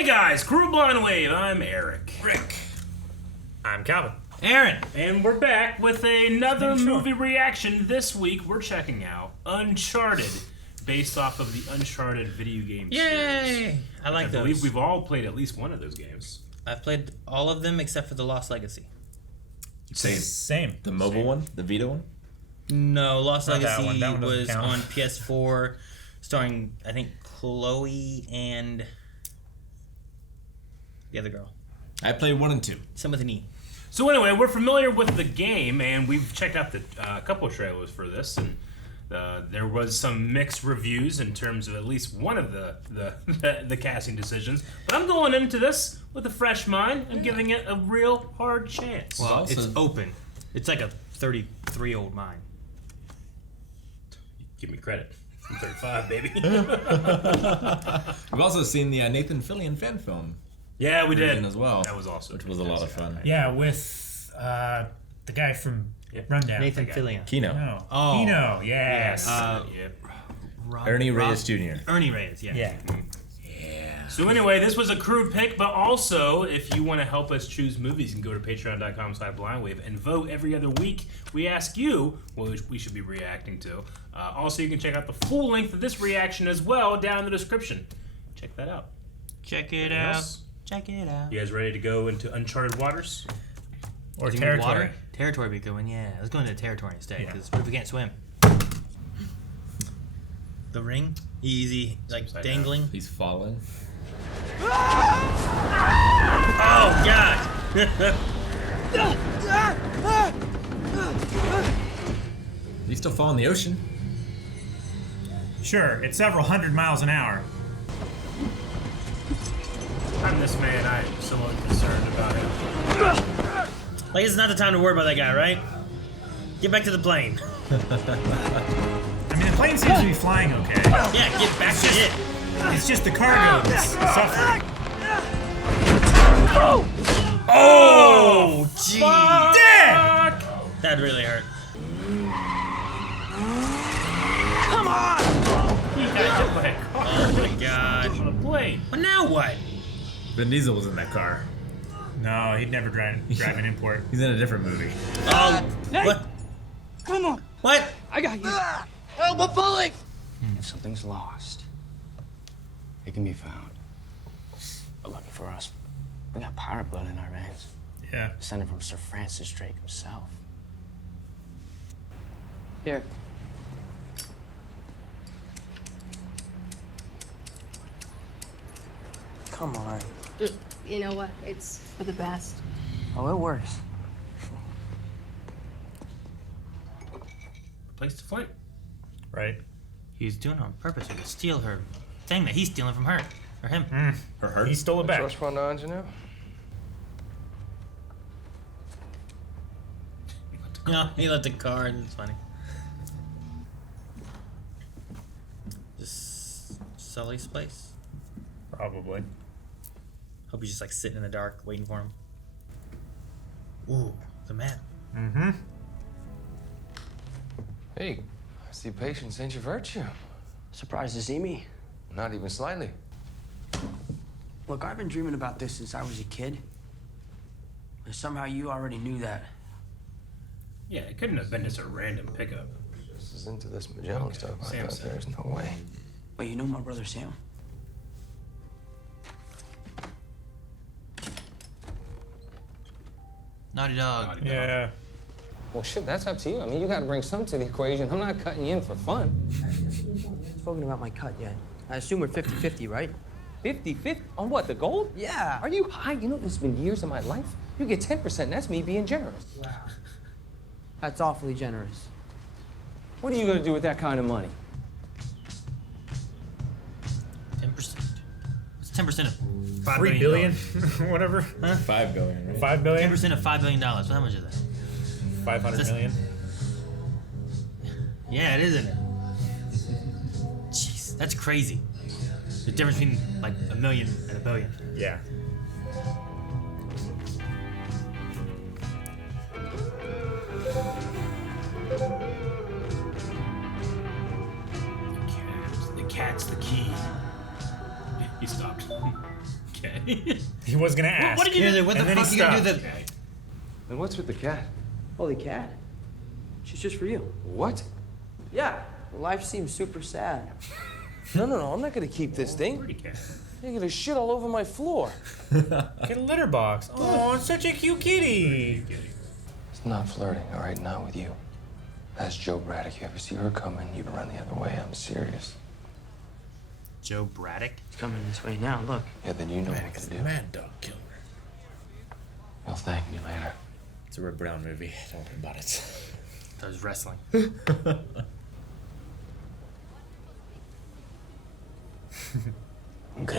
Hey guys, Crew Blind Wave. I'm Eric. Rick. I'm Calvin. Aaron. And we're back with another movie reaction. This week we're checking out Uncharted, based off of the Uncharted video game series. Yay! I like those. I believe we've all played at least one of those games. I've played all of them except for The Lost Legacy. Same. The mobile one? The Vita one? No, Lost Not that Legacy one. That one doesn't was count. on PS4, starring, I think, Chloe and the other girl. I played 1 and 2. Some with an E. So anyway, we're familiar with the game, and we've checked out the couple of trailers for this, and there was some mixed reviews in terms of at least one of the casting decisions. But I'm going into this with a fresh mind and giving it a real hard chance. Well, it's open. It's like a 33-year-old mind. Give me credit. I'm 35, baby. We've also seen the Nathan Fillion fan film. Yeah, we did As well. That was also which was a lot of fun. Yeah, with the guy from Rundown. Nathan Fillion. Kino. No. Oh. Kino, yes. Ernie Reyes Jr. Ernie Reyes, yeah. Yeah. So anyway, this was a crew pick, but also, if you want to help us choose movies, you can go to patreon.com/blindwave and vote every other week. We ask you what we should be reacting to. Also, you can check out the full length of this reaction as well down in the description. Check that out. Check it Anything out. else? Check it out. You guys ready to go into uncharted waters? Or Think territory. water? Territory be going, yeah. Let's go into territory instead, because what if we can't swim? The ring? Easy. Like Upside dangling. He's falling. Oh, God! He still fall in the ocean. Sure, it's several hundred miles an hour. I'm this man. I'm somewhat concerned about him. Like, it's not the time to worry about that guy, right? Get back to the plane. I mean, the plane seems to be flying okay. Yeah, get back to it. It's just the cargo that's suffering. Oh, gee. Damn! That really hurt. He got hit by a car Oh, my God. on a plane. Well, now what? Vin Diesel was in that car. No, he'd never drive an import. He's in a different movie. Oh, Nate! what? Come on! What? I got you! Help, I'm falling! If something's lost, it can be found. But lucky for us, we got pirate blood in our veins. Yeah. Descended from Sir Francis Drake himself. Here. Come on. You know what? It's for the best. Oh, it works. Place to flight. Right. He's doing it on purpose to steal her thing that he's stealing from her. Or him. Or her. He stole it back. No, he left the car and it's funny. This Sully's place? Probably. Hope he's just like sitting in the dark waiting for him. Ooh, the map. Mm-hmm. Hey, I see patience ain't your virtue. Surprised to see me? Not even slightly. Look, I've been dreaming about this since I was a kid. And somehow you already knew that. Yeah, it couldn't have been just a random pickup. This is into this Magellan stuff. I Sam thought said. there's no way. Wait, you know my brother Sam? Naughty dog. Yeah. Well, shit, that's up to you. I mean, you gotta bring some to the equation. I'm not cutting you in for fun. Spoken about my cut yet. I assume we're 50-50, right? 50-50? On what, the gold? Yeah. Are you high? You know, this has been years of my life. You get 10%, and that's me being generous. That's awfully generous. What are you gonna do with that kind of money? 10%. It's 10% of $5 $3 billion? Whatever. Huh? 5 billion, right? 5 billion? 10% of $5 billion. So how much is that? 500 million? Yeah, it is, isn't it? Jeez, that's crazy. The difference between like a million and a billion. Yeah. The cat's the key. He stopped. Okay. He was gonna ask. What did you Yeah, do? like, what the And then he fuck are you gonna do? stopped. The And what's with the cat? Holy cat. She's just for you. What? Yeah. Life seems super sad. No, I'm not gonna keep this thing. Pretty cat. You're gonna shit all over my floor. Get a litter box. Oh, it's such a cute kitty. It's not flirting, all right? Not with you. That's Joe Braddock. You ever see her coming, you'd run the other way. I'm serious. Joe Braddock. It's coming this way now. Look. Yeah, then you know what to do. Mad Dog Killer. You'll thank me later. It's a Red Brown movie. Don't worry about it. That was wrestling. Good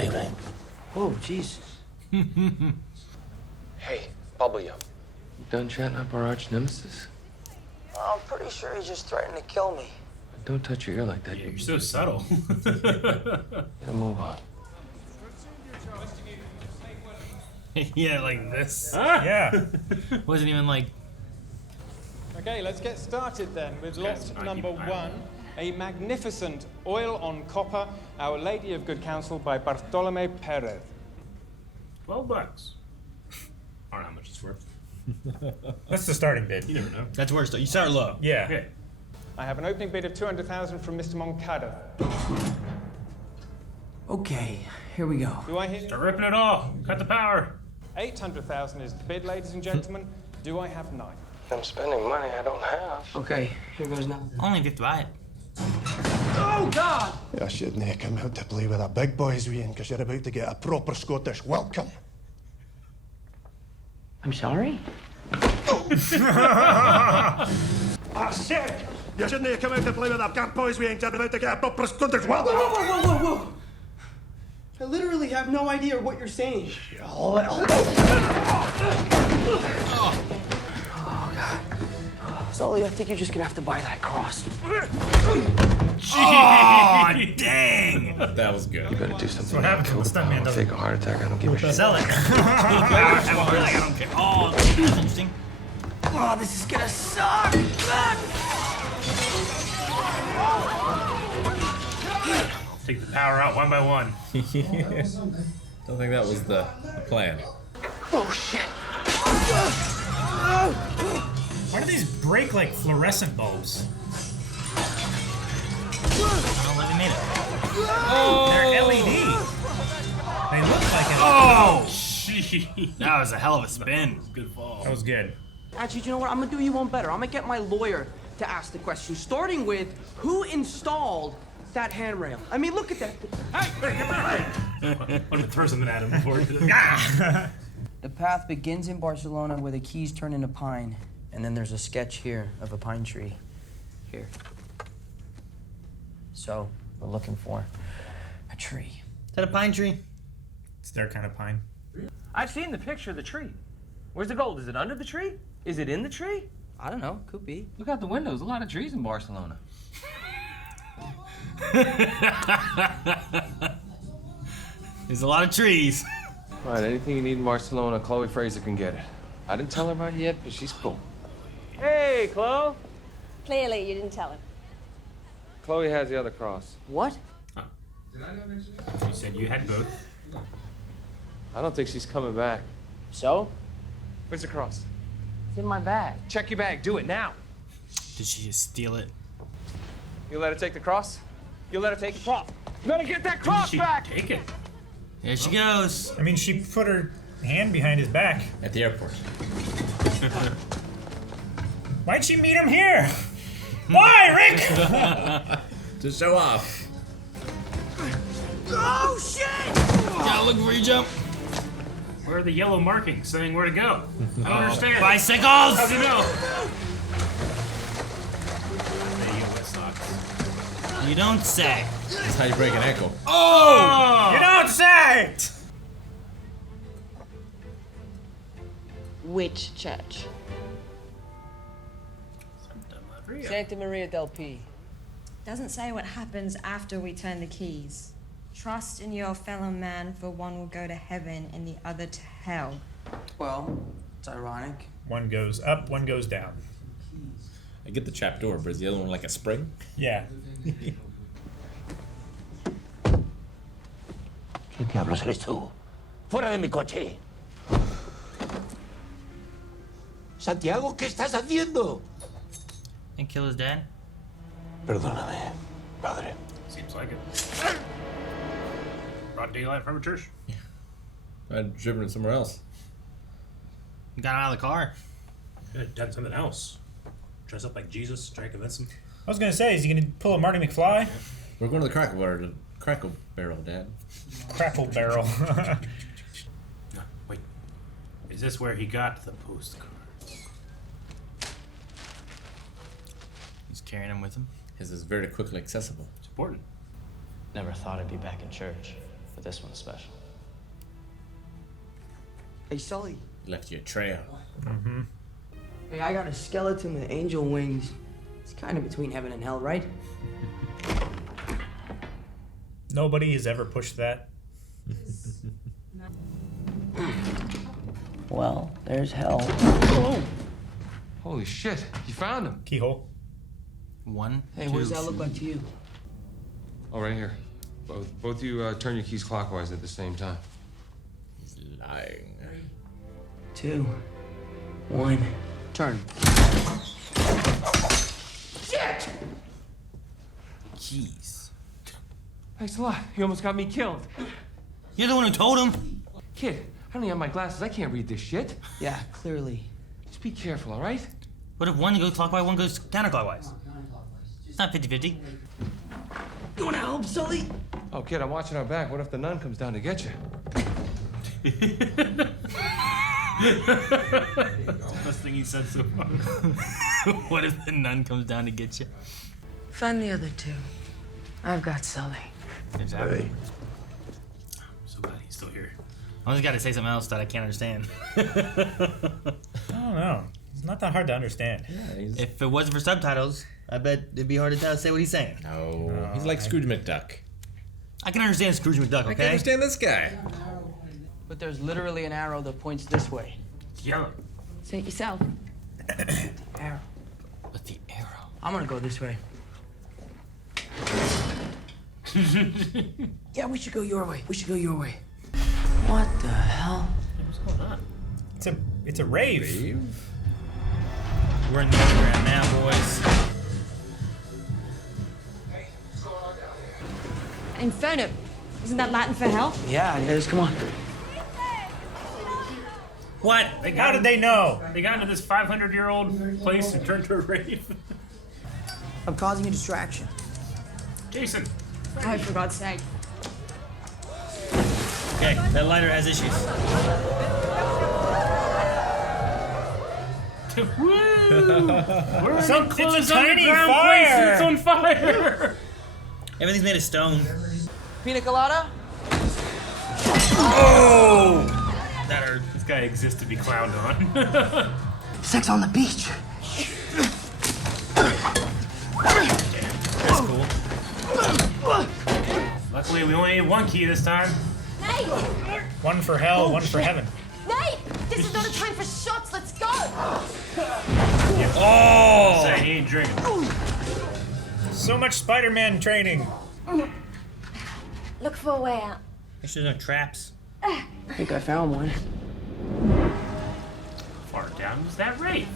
evening. Oh, Jesus. Hey, Bubble Yo. Done chatting up our arch nemesis? I'm pretty sure he just threatened to kill me. Don't touch your ear like that. Yeah, you're so subtle. Gotta move on. Yeah, like this. Yeah. Wasn't even like. Okay, let's get started then with lot Yes, number I- one, a magnificent oil on copper, Our Lady of Good Counsel by Bartolome Perez. $12. I don't know how much it's worth. That's the starting bid. You never know. That's worse though. You start low. Yeah. Okay. I have an opening bid of 200,000 from Mr. Moncada. Okay, here we go. Do I hear? Start ripping it all. Cut the power. 800,000 is the bid, ladies and gentlemen. Do I have 9? I'm spending money I don't have. Okay, here goes now. Only 55. Oh, God! I shouldn't have come out to play with the big boys, Ian, because you're about to get a proper Scottish welcome. I'm sorry? I said you shouldn't have come out to play with the big boys, Ian, because you're about to get a proper Scottish welcome. Whoa. I literally have no idea what you're saying. Sully, I think you're just gonna have to buy that cross. Oh, dang! That was good. You gotta do something. What happens when the stuntman doesn't Fake a heart attack. I don't give a shit. sell it? I don't care. Oh, that's interesting. Oh, this is gonna suck! Take the power out one by one. Don't think that was the plan. Oh, shit. Why do these break like fluorescent bulbs? Oh, look, we made it. They're LED. They look like LED. Oh! Jeez. That was a hell of a spin. Good fall. That was good. Actually, you know what? I'm gonna do you one better. I'm gonna get my lawyer to ask the question, starting with who installed that handrail? I mean, look at that. I'm gonna throw something at him before he does. The path begins in Barcelona where the keys turn into pine. And then there's a sketch here of a pine tree. Here. So, we're looking for a tree. Is that a pine tree? It's their kind of pine. I've seen the picture of the tree. Where's the gold? Is it under the tree? Is it in the tree? I don't know. Could be. Look out the windows. A lot of trees in Barcelona. There's a lot of trees. All right, anything you need in Barcelona, Chloe Fraser can get it. I didn't tell her about it yet, but she's cool. Hey, Chloe. Clearly, you didn't tell him. Chloe has the other cross. What? You said you had both. I don't think she's coming back. So? Where's the cross? It's in my bag. Check your bag. Do it now. Did she just steal it? You let her take the cross? You let her take the cross. You better get that cross She back! take it. There she goes. I mean, she put her hand behind his back. At the airport. Why'd she meet him here? Why, Rick? To show off. Oh, shit! Gotta look before you jump. Where are the yellow markings saying where to go? I don't understand. Bicycles! How'd you know? There you go, West Sox. You don't say. That's how you break an ankle. Oh! You don't say! Which church? Santa Maria del P. Doesn't say what happens after we turn the keys. Trust in your fellow man, for one will go to heaven and the other to hell. Well, it's ironic. One goes up, one goes down. I get the trap door, but is the other one like a spring? Yeah. ¿Qué diablos eres tú? Fuera de mi coche. Santiago, ¿qué estás haciendo? And kill his dad? Perdóname, padre. Seems like it. Broad daylight from a church. I'd driven it somewhere else. Got out of the car. Could have done something else. Dress up like Jesus, try to convince him. I was gonna say, is he gonna pull a Marty McFly? We're going to the Crackle Barrel, Dad. Crackle Barrel. No, wait. Is this where he got the postcards? He's carrying them with him. His is very quickly accessible. It's important. Never thought I'd be back in church, but this one's special. Hey, Sully. Left you a trail. Mm-hmm. Hey, I got a skeleton with angel wings. It's kind of between heaven and hell, right? Nobody has ever pushed that. Well, there's hell. Oh. Holy shit, you found him. Keyhole. 1, Hey, 2. what does that look like to you? Oh, right here. Both you turn your keys clockwise at the same time. He's lying. 2, 1, turn. Shit! Keys. Thanks a lot. You almost got me killed. You're the one who told him. Kid, I don't even have my glasses. I can't read this shit. Yeah, clearly. Just be careful, all right? What if one goes clockwise, one goes counterclockwise? It's not 50-50. You wanna help, Sully? Oh, kid, I'm watching our back. What if the nun comes down to get you? Best thing he said so far. What if the nun comes down to get you? Find the other two. I've got Sully. Exactly. I'm so glad he's still here. I just got to say something else that I can't understand. I don't know. It's not that hard to understand. Yeah, If it wasn't for subtitles, I bet it'd be hard to say what he's saying. No, he's like Scrooge McDuck. I can understand Scrooge McDuck, I okay? can understand this guy. But there's literally an arrow that points this way. It's yellow. Say it yourself. Arrow. With the arrow. I'm gonna go this way. Yeah, we should go your way. We should go your way. What the hell? What's going on? It's a rave. We're in the underground now, boys. Inferno. Isn't that Latin for hell? Yeah, it is. Come on. What? How did they know? They got into this 500-year-old place and turned to a rave. I'm causing a distraction. Jason. Oh, for God's sake. Okay, that lighter has issues. Woo! We're in It's a closed tiny underground fire. place and it's on fire. Everything's made of stone. Pina colada? Oh! That hurt. This guy exists to be clowned on. Sex on the beach. That's cool. Luckily, we only need one key this time. Nate! One for hell, one for heaven. Nate! This is not a time for shots. Let's go! Oh! Say, he ain't drinking. So much Spider-Man training. Look for a way out. Make sure there's no traps. I think I found one. Far down was that rave?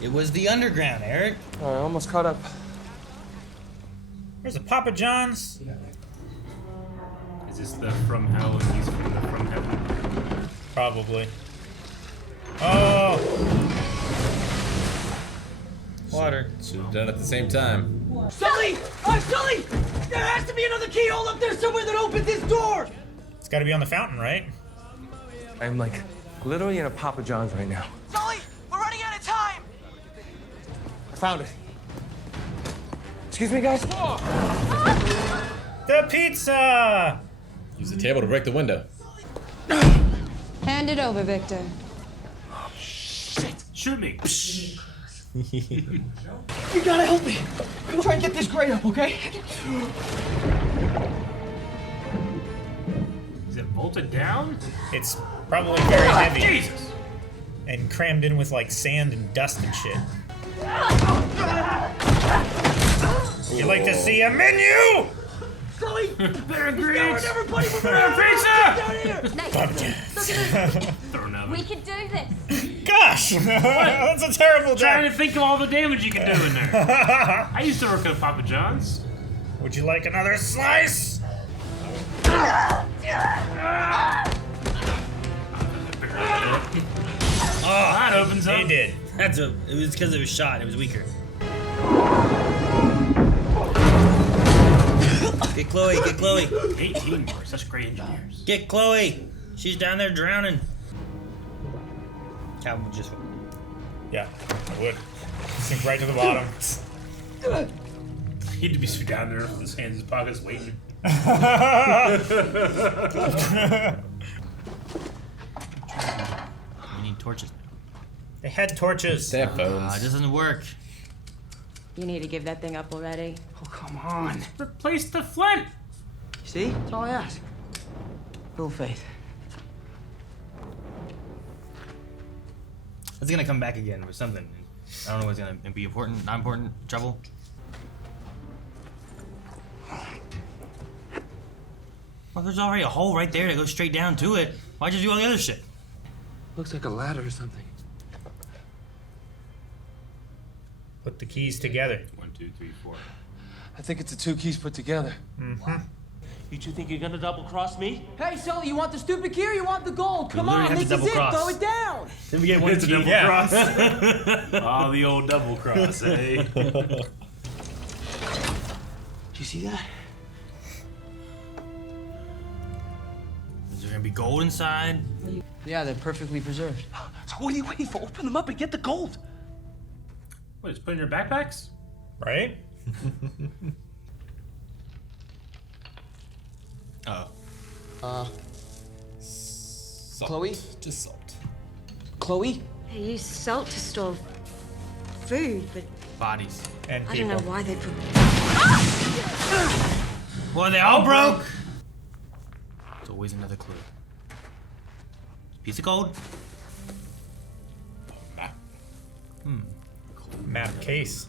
It was the underground, Eric. All right, almost caught up. There's a Papa John's. Is this the from hell and he's from the from heaven? Probably. Oh! Water. Should have done it at the same time. Sully! Sully! There has to be another keyhole up there somewhere that opens this door! It's got to be on the fountain, right? I'm like literally in a Papa John's right now. Sully! We're running out of time! I found it. Excuse me, guys. The pizza! Use the table to break the window. Hand it over, Victor. Shoot me. You gotta help me! I'm trying to get this crate up, okay? Is it bolted down? It's probably very heavy. Jesus! And crammed in with like sand and dust and shit. You like to see a menu? Chloe! Better He's grease. yelling at everybody. We're Better pizza! Nate, look at this. Throw another. We can do this. Gosh! That's a terrible Trying job. to think of all the damage you can do in there. I used to work at Papa John's. Would you like another slice? Oh, that opens up. He did. It was because it was shot. It was weaker. Get Chloe. Get Chloe. 18 more. Such great engineers. Get Chloe. She's down there drowning. Calvin would just. Yeah, I would. Sink right to the bottom. He'd be down there with his hands in his pockets waiting. We need torches. They had torches. They have phones. It doesn't work. You need to give that thing up already. Oh, come on. Replace the flint. See? That's all I ask. Little faith. It's gonna come back again with something. I don't know what's gonna be important, not important, trouble. Well, there's already a hole right there that goes straight down to it. Why'd you do all the other shit? Looks like a ladder or something. Put the keys together. 1, 2, 3, 4. I think it's the two keys put together. Mm-hmm. You two think you're gonna double cross me? Hey, Sully, you want the stupid key or you want the gold? Come literally on, have to this is it. double cross. Throw it down. Then we get one It's a key. double cross. Oh, the old double cross, eh? Did you see that? Is there gonna be gold inside? Yeah, they're perfectly preserved. So what are you waiting for? Open them up and get the gold. What, just put in your backpacks? Right? Oh. Salt. Chloe? Just salt. Chloe? They use salt to store food, but Bodies. And I people. don't know why they put. Well, they all broke. It's always another clue. Piece of gold. Map. Map case.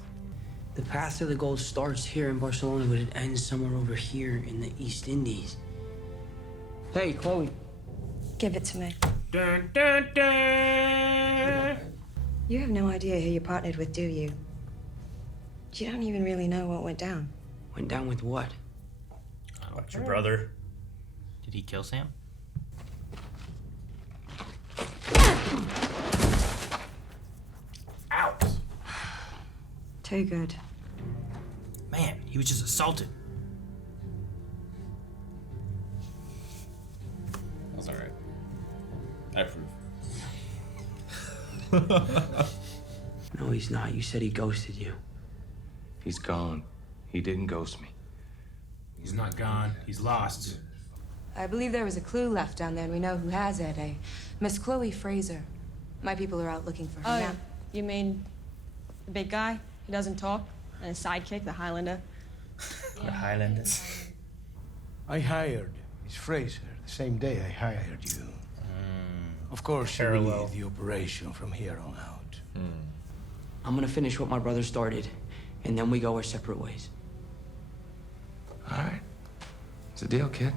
The path to the gold starts here in Barcelona, but it ends somewhere over here in the East Indies. Hey, Chloe. Give it to me. Dun, dun, dun. You have no idea who you partnered with, do you? You don't even really know what went down. Went down with what? What's your brother? Did he kill Sam? Out. Too good. Man, he was just assaulted. That's alright. I approve. No, he's not. You said he ghosted you. He's gone. He didn't ghost me. He's not gone. He's lost. I believe there was a clue left down there, and we know who has it. A Miss Chloe Fraser. My people are out looking for her now. You mean the big guy who doesn't talk? And his sidekick, the Highlander? The Highlanders. I hired Miss Fraser the same day I hired you. Of course, you will Parallel. lead the operation from here on out. I'm gonna finish what my brother started, and then we go our separate ways. All right. It's a deal, kid.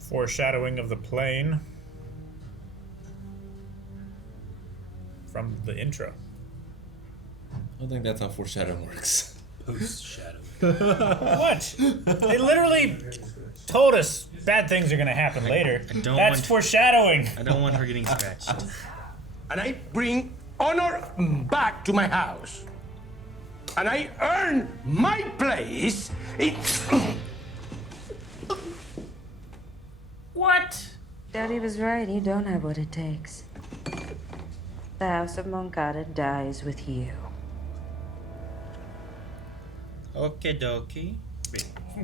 Foreshadowing of the plane. From the intro. I don't think that's how foreshadowing works. Post shadow. What? They literally told us bad things are gonna happen later. don't That's want- foreshadowing. I don't want her getting scratched. And I bring honor back to my house. And I earn my place in... What? Daddy was right. You don't have what it takes. The House of Moncada dies with you. Okie dokie.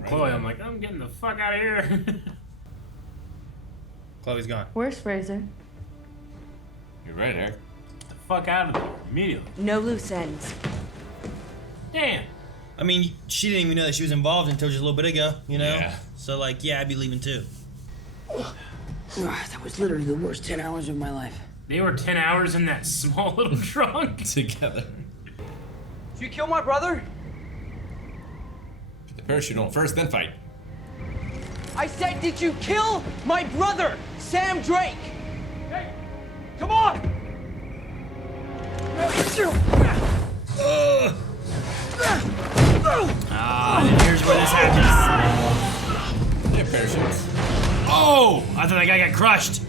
Chloe, I'm like, I'm getting the fuck out of here. Chloe's gone. Where's Fraser? You're right, Eric. The fuck out of there immediately. No loose ends. Damn. I mean, she didn't even know that she was involved until just a little bit ago, you know? Yeah. So, like, yeah, I'd be leaving too. That was literally the worst 10 hours of my life. They were 10 hours in that small little trunk. Together. Did you kill my brother? Put the parachute on first, then fight. I said, did you kill my brother, Sam Drake? Hey, come on! And here's where this happens. Yeah, parachutes. Oh! I thought that guy got crushed.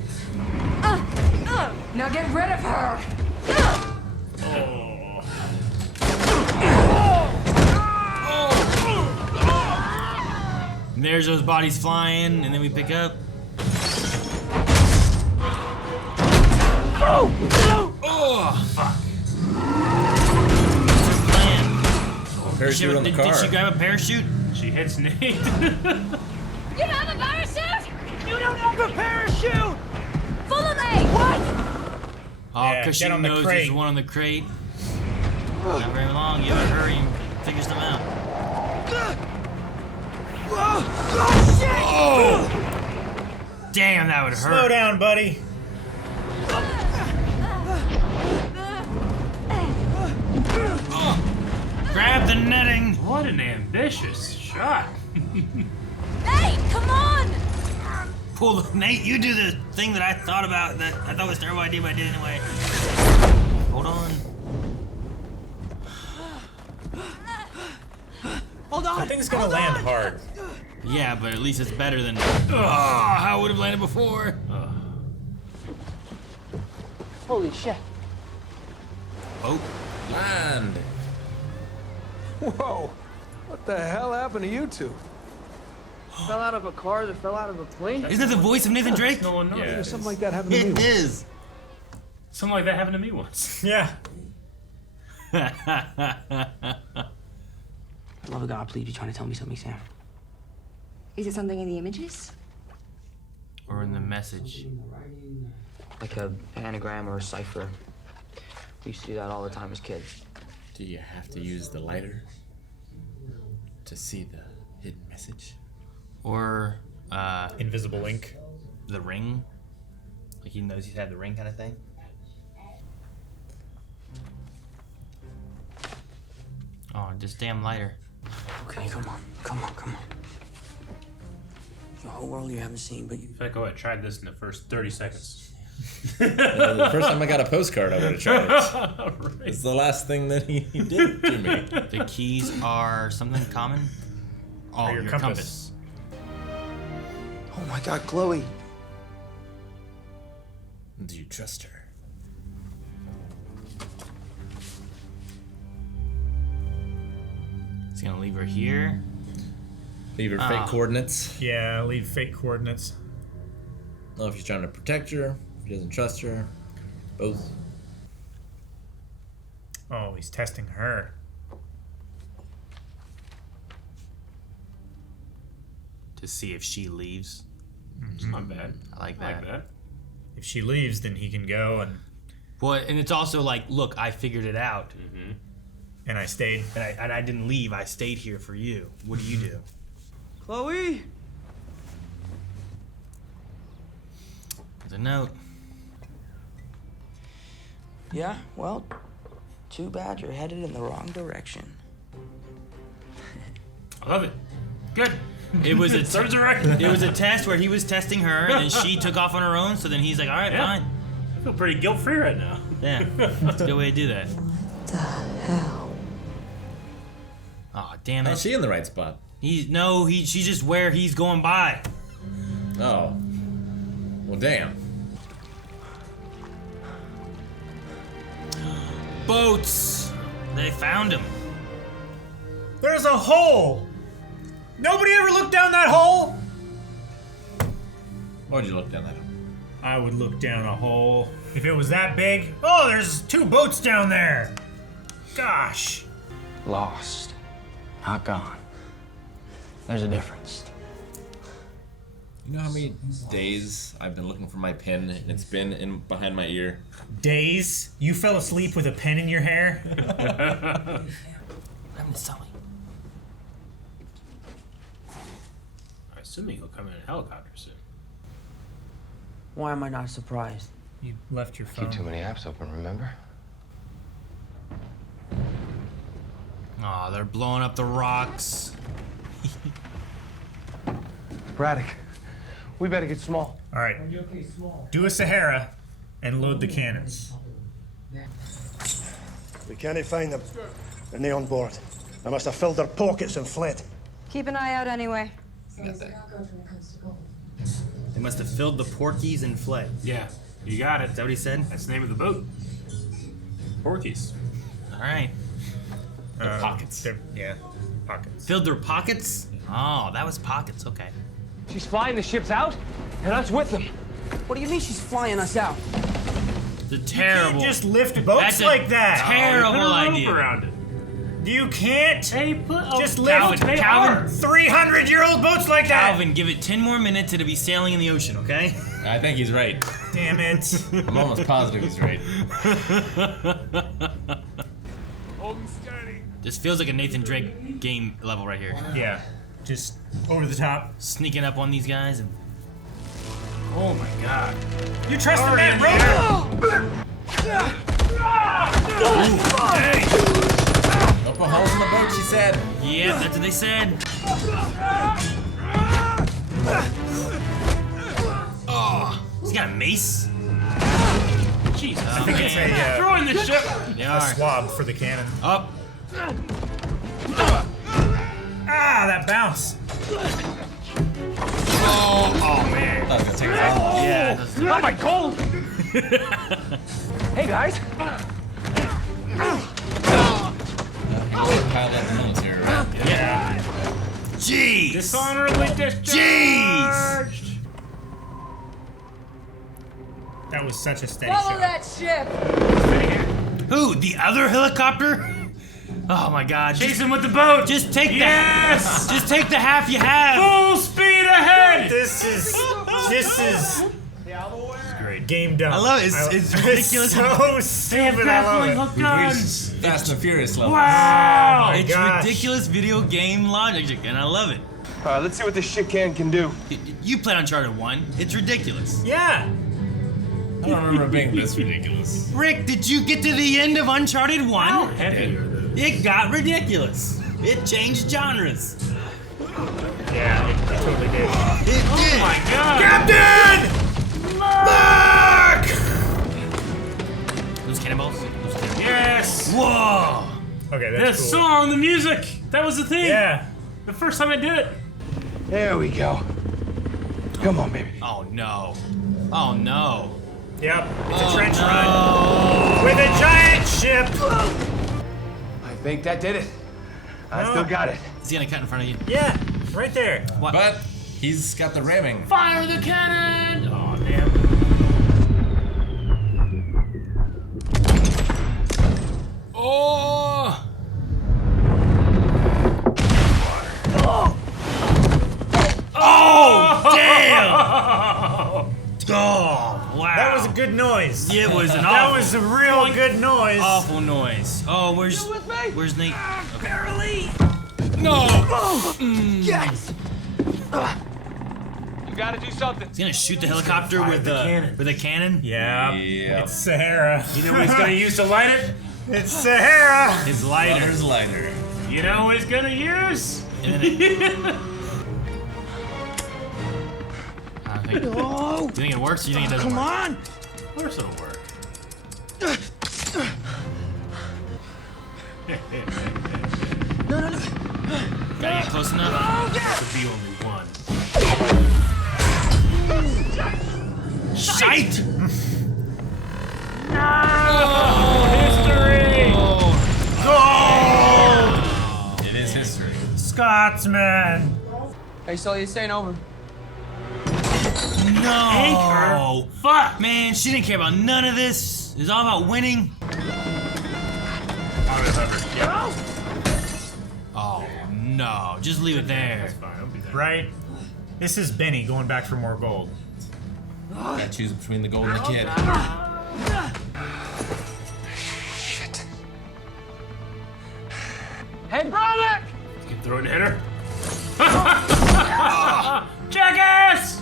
Now get rid of her. And there's those bodies flying, and then we pick up. Oh, fuck. What's her plan? Parachute on the car. Did she grab a parachute? She hits Nate. You have a parachute? You don't have a parachute! Follow me! What? Oh, Yeah, because she get on the knows crate. there's one on the crate. Not very long. You gotta hurry and figure them out. Oh! Damn, that would hurt. Slow down, buddy. Grab the netting. What an ambitious shot. Nate, come on! Pull the Nate. You do the thing that I thought about. That I thought was a terrible idea, but I did anyway. Hold on. Hold on! That thing's gonna land hard. Yeah, but at least it's better than how it would have landed before. Holy shit. Oh, Land. Whoa! What the hell happened to you two? Fell out of a car that fell out of a plane? isn't that the voice of Nathan Drake? No one knows. Yeah, something like that happened to me. It once. is. Something like that happened to me once. Yeah. For love of God, please be trying to tell me something, Sam. Is it something in the images? Or in the message. Like a anagram or a cipher. We used to do that all the time as kids. Do you have to use the lighter to see the hidden message? Or Invisible ink. the ring. Like he knows he's had the ring kind of thing. Oh, just damn lighter. Okay, come on. Come on, come on. The whole world you haven't seen, but you... I feel like I tried this in the first 30 seconds. The first time I got a postcard, I would have tried it. Right. It's the last thing that he did to me. The keys are something common. Oh, Or your compass. Oh my God, Chloe. Do you trust her? He's gonna leave her here. Leave her fake coordinates. Yeah, leave fake coordinates. I don't know if he's trying to protect her, if he doesn't trust her. Both. Oh, he's testing her. To see if she leaves. It's not bad. I like that. If she leaves, then he can go Well, and it's also like, look, I figured it out. and I stayed. And I didn't leave. I stayed here for you. What do you do? Chloe? There's a note. Yeah, well, too bad you're headed in the wrong direction. I love it. Good. It was a Serves a record. it was a test where he was testing her, and then she took off on her own. So then he's like, "All right, Yeah. fine." I feel pretty guilt-free right now. Yeah, that's a good way to do that. The hell? Oh, damn Oh, it! she in the right spot. She's just where he's going by. Oh. Well, damn. Boats. They found him. There's a hole! Nobody ever looked down that hole? Why'd you look down that? I would look down a hole. If it was that big. Oh, there's 2 boats down there. Gosh. Lost, not gone. There's a difference. You know how many days I've been looking for my pen and it's been in behind my ear? Days? You fell asleep with a pen in your hair? I'm Sully. I'm assuming he'll come in a helicopter soon. Why am I not surprised? You left your phone. Keep too many apps open, remember? Aw, they're blowing up the rocks. Braddock, we better get small. All right. Do a Sahara and load the cannons. We can't find them. And they on board. They must have filled their pockets and fled. Keep an eye out anyway. They must have filled the porkies and fled. Yeah, you got it. Is that what he said? That's the name of the boat. Porkies. All right. Pockets. Yeah, pockets. Filled their pockets? Oh, that was pockets. Okay. She's flying the ships out, and us with them. What do you mean she's flying us out? The terrible. You can't just lift boats That's a like that. Terrible Put a rope idea. around it. You can't Hey, just Calvin, lift Calvin. 300-year-old boats like that. Calvin, give it 10 more minutes and it'll be sailing in the ocean, okay? I think he's right. Damn it. I'm almost positive he's right. This feels like a Nathan Drake game level right here. Yeah, just over the top. Sneaking up on these guys and. Oh my god. You trust the man, bro? Open holes in the boat, she said. Yeah, that's what they said. Oh, he's got a mace. Jesus. I think it's a throwing the ship. They a are. swab for the cannon. Up. Ah, that bounce. Oh man. That was gonna take us out. Yeah. That's Not my cold! Hey, guys. Piled up the military, right? Yeah. Jeez. Dishonorably discharged. Jeez. That was such a steady Follow shot. that ship! Who? The other helicopter? Oh my God! Chase him with the boat. Just take Yes! the. Just take the half you have. Full speed ahead. This is Great. game done. I love it. It's ridiculous. so stupid. I love Grappling it. hook guns. Fast and Furious level. Wow. Oh my It's gosh. ridiculous video game logic, and I love it. All right, let's see what this shit can do. You played Uncharted 1. It's ridiculous. Yeah. I don't remember it being this ridiculous. Rick, did you get to the end of Uncharted 1? How heavy are those? It got ridiculous. It changed genres. Yeah, it totally did. It did. Oh my god. Captain! Mark! Those cannonballs? Yes. Whoa! Okay, The that's cool. song, the music. That was the thing. Yeah. The first time I did it. There we go. Come on, baby. Oh no. Oh no. Yep, it's a trench run with a giant ship. I think that did it. I No. still got it. Is he gonna cut in front of you? Yeah, right there. What? But he's got the ramming. Fire the cannon. Oh damn. Oh! Oh! Damn! Oh, wow. That was a good noise. It was an That awful, was a real good noise. awful noise. Oh, where's Nate? Barely. No! Yes. You gotta do something. He's gonna shoot the helicopter with a cannon. Yeah. Yeah. It's Sahara. You know what he's gonna use to light it? It's Sahara. His lighter. Butter's lighter. You know what he's gonna use? And then do you think it works or do you think it doesn't Come work? on. Of course it'll work. No. Gotta get close enough. To be only one. Shite! History! It is history. Scotsman. Hey, Sully, this ain't over. No! Anchor? Fuck! Man, she didn't care about none of this. It was all about winning. Oh, no. Just leave it there. Right? This is Benny going back for more gold. Gotta choose between the gold and the kid. Shit. Hey, Braddock! You can throw it and hit her. Jackass!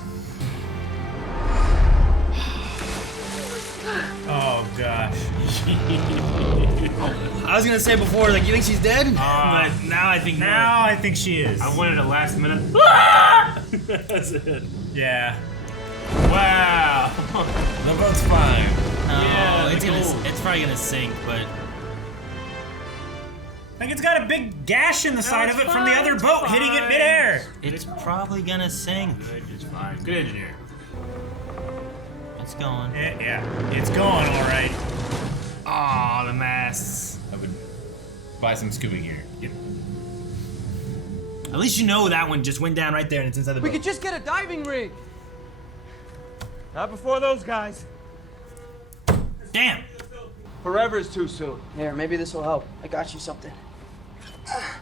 Oh gosh. I was gonna say before, like, you think she's dead? But now I think she is. I wanted a last minute. That's it. Yeah. Wow. The boat's fine. Oh, Yeah, it's probably gonna sink, but Like it's got a big gash in the side it's of it from the fine, other it's boat hitting it fine. midair. it's probably gonna sink. Good, it's fine. Good engineer. It's going. Yeah, it's going all right. Oh, the masts. I would buy some scuba gear. Yep. At least you know that one just went down right there and it's inside the We boat. could just get a diving rig. Not before those guys. Damn. Forever is too soon. Here, maybe this will help. I got you something. I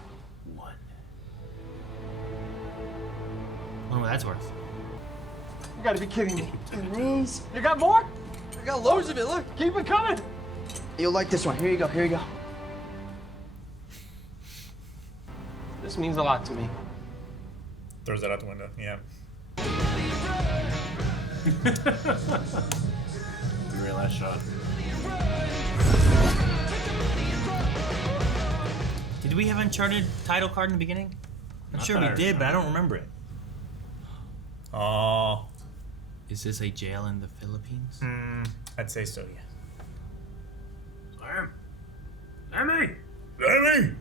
wonder what that's worth. You gotta be kidding me. Knees. You got more? I got loads of it. Look. Keep it coming. You'll like this one. Here you go. Here you go. This means a lot to me. Throws that out the window. Yeah. Real last shot. Did we have Uncharted title card in the beginning? I'm sure we did, but I don't remember it. Oh. Is this a jail in the Philippines? I'd say so, yeah. Emmy! Emmy!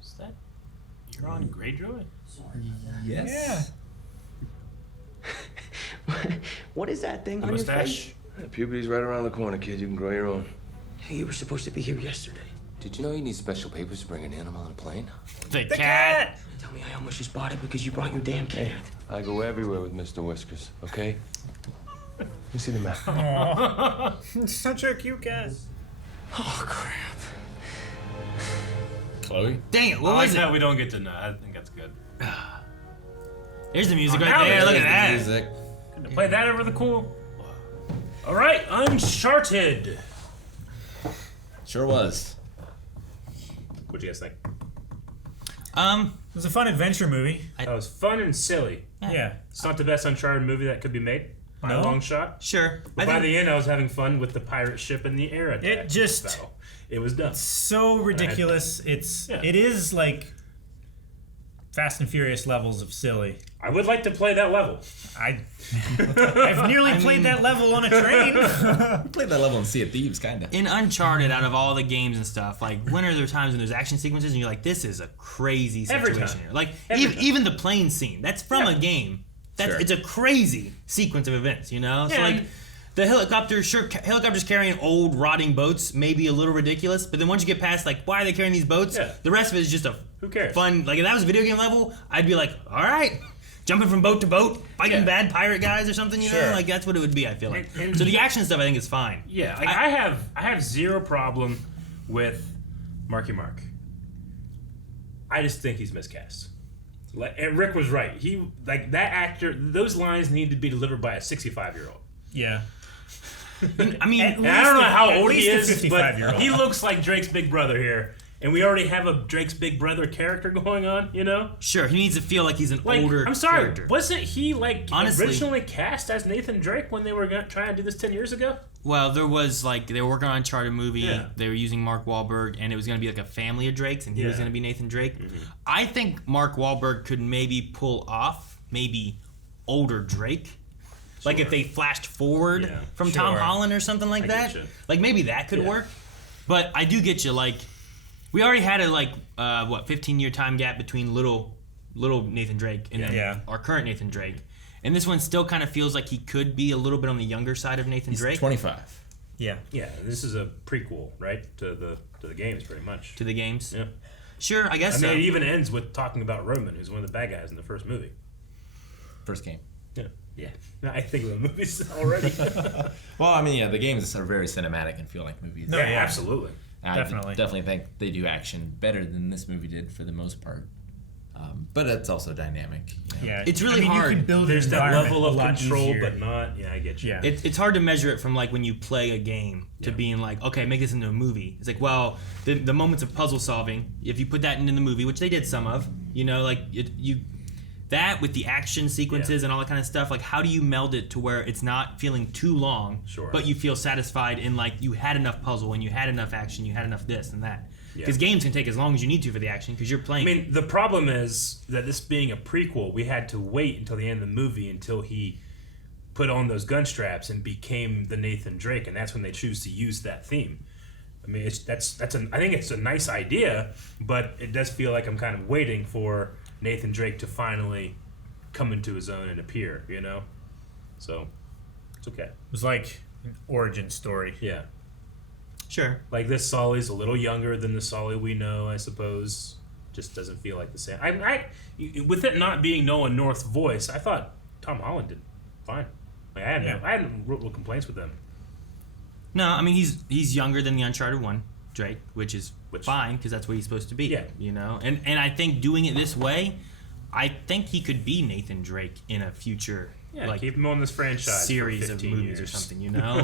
Is that you're on Greyjoy? Yes. What is that thing The on your mustache? face? Puberty's right around the corner, kid. You can grow your own. Hey, you were supposed to be here yesterday. Did you know you need special papers to bring an animal on a plane? The cat! Tell me I almost just bought it because you brought your damn cat. I go everywhere with Mr. Whiskers, okay? Let me see the map. Aw. Such a cute cat. Oh, crap. Chloe? Dang it, I what like was it? that we don't get to know. I think that's good. There's the music Oh, right now there. Look at there's the that. Music. Couldn't have played that over the cool. All right, Uncharted. Sure was. What'd you guys think? It was a fun adventure movie. That was fun and silly. Yeah. It's not the best Uncharted movie that could be made by a No. long shot. Sure. But by the end, I was having fun with the pirate ship and the air attack. It just- So, it was done. So ridiculous. It is like Fast and Furious levels of silly. I would like to play that level. I've nearly played that level on a train. We played that level in Sea of Thieves, kinda. In Uncharted, out of all the games and stuff, like, when are there times when there's action sequences and you're like, this is a crazy Every situation time. here? Like, Every time. even the plane scene, that's from Yeah. a game. That's Sure. It's a crazy sequence of events, you know? So, Yeah, like, and- the helicopters carrying old rotting boats may be a little ridiculous, but then once you get past, like, why are they carrying these boats? Yeah. The rest of it is just a Who cares? fun, like, if that was a video game level, I'd be like, all right. Jumping from boat to boat, fighting Yeah. bad pirate guys or something, you know? Sure. Like, that's what it would be, I feel like. And- So the action stuff, I think, is fine. Yeah, like I have zero problem with Marky Mark. I just think he's miscast. Like, and Rick was right. He like that actor. Those lines need to be delivered by a 65-year-old. Yeah. I mean, And I don't know how at old he least a is, but 55-year-old. he looks like Drake's big brother here. And we already have a Drake's big brother character going on, you know? sure, he needs to feel like he's an Like, older I'm sorry, character. wasn't he like Honestly- originally cast as Nathan Drake when they were trying to do this 10 years ago? Well, there was like they were working on an Uncharted movie. Yeah. They were using Mark Wahlberg, and it was going to be like a family of Drakes, and he was Yeah. going to be Nathan Drake. Mm-hmm. I think Mark Wahlberg could maybe pull off maybe older Drake. Like if they flashed forward Yeah, from Tom sure. Holland or something like I that. get you. Like maybe that could Yeah. work. But I do get you. Like we already had a 15-year time gap between little Nathan Drake and then Yeah. our current Nathan Drake. And this one still kind of feels like he could be a little bit on the younger side of Nathan Drake. 25. Yeah. Yeah, this is a prequel, right, to the games, pretty much. To the games? Yeah. Sure, I guess I mean, so. it even ends with talking about Roman, who's one of the bad guys in the first movie. First game. Yeah. Yeah. I think of the movies already. Well, I mean, yeah, the games are very cinematic and feel like movies. No, yeah, yeah. absolutely. I Definitely. definitely think they do action better than this movie did for the most part. But it's also dynamic. You know? Yeah. It's really I mean, hard. You can build There's an that environment level a of lot control, easier. but not. Yeah, I get you. Yeah. It's hard to measure it from like when you play a game to being like, okay, make this into a movie. It's like, well, the moments of puzzle solving, if you put that into the movie, which they did some of, you know, like that with the action sequences and all that kind of stuff, like how do you meld it to where it's not feeling too long, but you feel satisfied in like you had enough puzzle and you had enough action, you had enough this and that. Because games can take as long as you need to for the action because you're playing. I mean, the problem is that this being a prequel, we had to wait until the end of the movie until he put on those gun straps and became the Nathan Drake, and that's when they choose to use that theme. I mean, I think it's a nice idea, but it does feel like I'm kind of waiting for Nathan Drake to finally come into his own and appear, you know? So, it's okay. It was like an origin story. Yeah. Sure. Like this Sully's a little younger than the Sully we know, I suppose. Just doesn't feel like the same. With it not being Nolan North's voice, I thought Tom Holland did fine. Like, I had no real complaints with them. No, I mean he's younger than the Uncharted 1 Drake, which is fine because that's what he's supposed to be. Yeah. You know, and I think doing it this way, I think he could be Nathan Drake in a future keep him on this franchise series for of 15 movies years. or something. You know,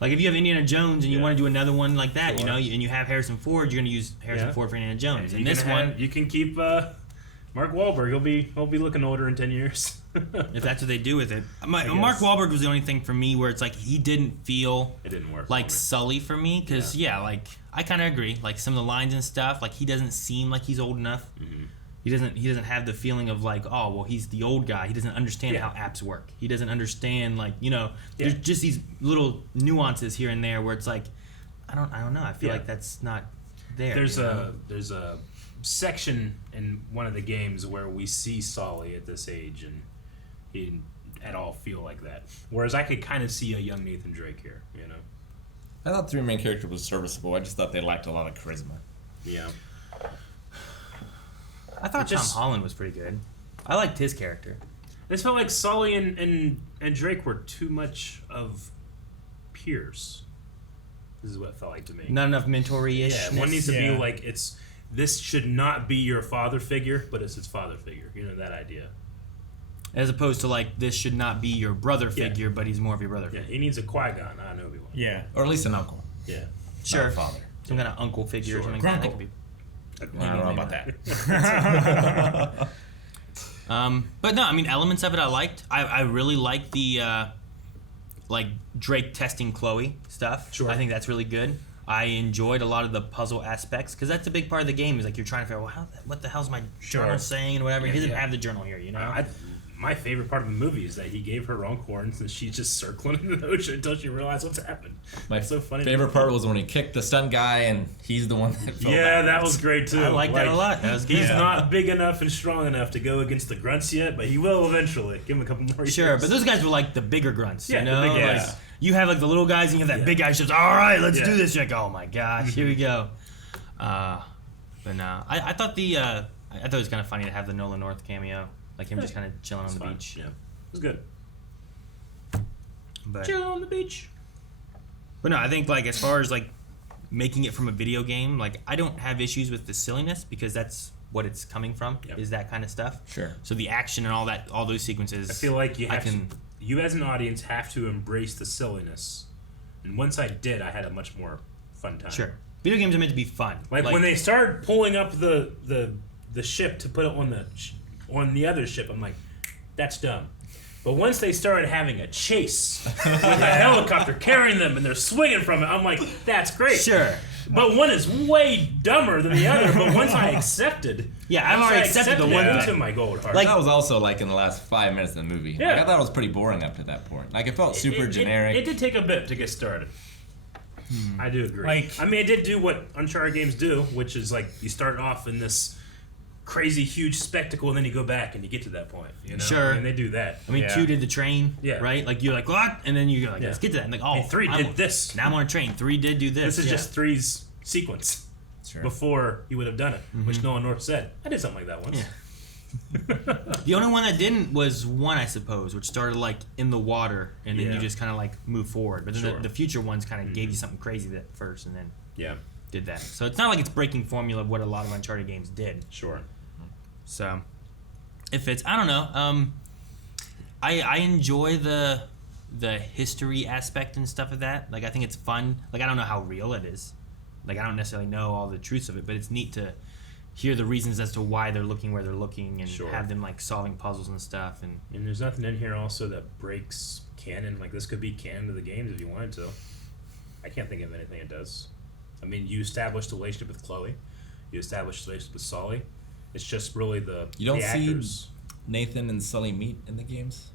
like if you have Indiana Jones and you want to do another one like that, you know, and you have Harrison Ford, you're going to use Harrison Ford for Indiana Jones. And this one, you can keep Mark Wahlberg. He'll be looking older in 10 years. if that's what they do with it. Mark Wahlberg was the only thing for me where it's like he didn't feel it didn't work like Sully for me because like I kind of agree. Like some of the lines and stuff, like he doesn't seem like he's old enough. Mm-hmm. He doesn't have the feeling of like, oh well, he's the old guy. He doesn't understand how apps work. He doesn't understand like, you know, there's just these little nuances here and there where it's like, I don't know. I feel like that's not there. There's a section in one of the games where we see Sully at this age and he didn't at all feel like that. Whereas I could kind of see a young Nathan Drake here, you know. I thought the three main characters was serviceable. I just thought they lacked a lot of charisma. Yeah. I thought Tom Holland was pretty good. I liked his character. This felt like Sully and Drake were too much of peers. This is what it felt like to me. Not enough mentor-ish. Yeah, one needs to be like, this should not be your father figure, but it's his father figure. You know, that idea. As opposed to like, this should not be your brother figure, but he's more of your brother figure. He needs a Qui-Gon, not an Obi-Wan. Yeah. Or at least an uncle. Yeah. Sure. Not a father. Some kind of uncle figure or something like that. That could be. I don't know about that. But no, I mean, elements of it I liked. I really liked the like Drake testing Chloe stuff. Sure. I think that's really good. I enjoyed a lot of the puzzle aspects because that's a big part of the game. Is like you're trying to figure out what the hell's my journal saying and whatever. He doesn't have the journal here, you know. My favorite part of the movie is that he gave her wrong horns and she's just circling in the ocean until she realized what's happened. My so funny. favorite part was when he kicked the stunt guy and he's the one that fell backwards. That was great too. I like that a lot. That was good. He's not big enough and strong enough to go against the grunts yet, but he will eventually. Give him a couple more years. Sure, but those guys were like the bigger grunts, you know? the big guys. Like, you have like the little guys and you have that big guy who says, all right, let's do this. You're like, oh my gosh, here we go. But no, I thought I thought it was kind of funny to have the Nolan North cameo. Like him just kind of chilling on the beach. Yeah, it was good. But, chill on the beach. But no, I think like as far as like making it from a video game, like I don't have issues with the silliness because that's what it's coming from is that kind of stuff. Sure. So the action and all those sequences. I feel like you as an audience have to embrace the silliness, and once I did, I had a much more fun time. Sure. Video games are meant to be fun. Like when they started pulling up the ship to put it on the other ship, I'm like, that's dumb. But once they started having a chase with a helicopter carrying them and they're swinging from it, I'm like, that's great. Sure. But one is way dumber than the other. But once I accepted, I've already accepted the one into my gold heart. Like, that was also like in the last 5 minutes of the movie. Yeah. Like, I thought it was pretty boring up to that point. Like it felt super generic. It did take a bit to get started. I do agree. I mean, it did do what Uncharted games do, which is like you start off in this crazy huge spectacle and then you go back and you get to that point. You know? Sure. I mean, they do that. I mean, 2 did the train, right? Like you're like, what? And then you go like, let's get to that. And like, oh, 3 did this. Now I'm on a train. 3 did do this. This is just 3's sequence. Sure. Before he would have done it, which Nolan North said, I did something like that once. The only one that didn't was 1, I suppose, which started like in the water and then you just kind of like move forward. But then the future ones kind of gave you something crazy that first and then did that. So it's not like it's breaking formula of what a lot of Uncharted games did. Sure. So it fits. I don't know. I enjoy the history aspect and stuff of that. Like I think it's fun. Like I don't know how real it is. Like I don't necessarily know all the truths of it, but it's neat to hear the reasons as to why they're looking where they're looking, and have them like solving puzzles and stuff. And there's nothing in here also that breaks canon. Like this could be canon to the games if you wanted to. I can't think of anything it does. I mean, you established a relationship with Chloe. You established a relationship with Sully. It's just really the actors. See Nathan and Sully meet in the games?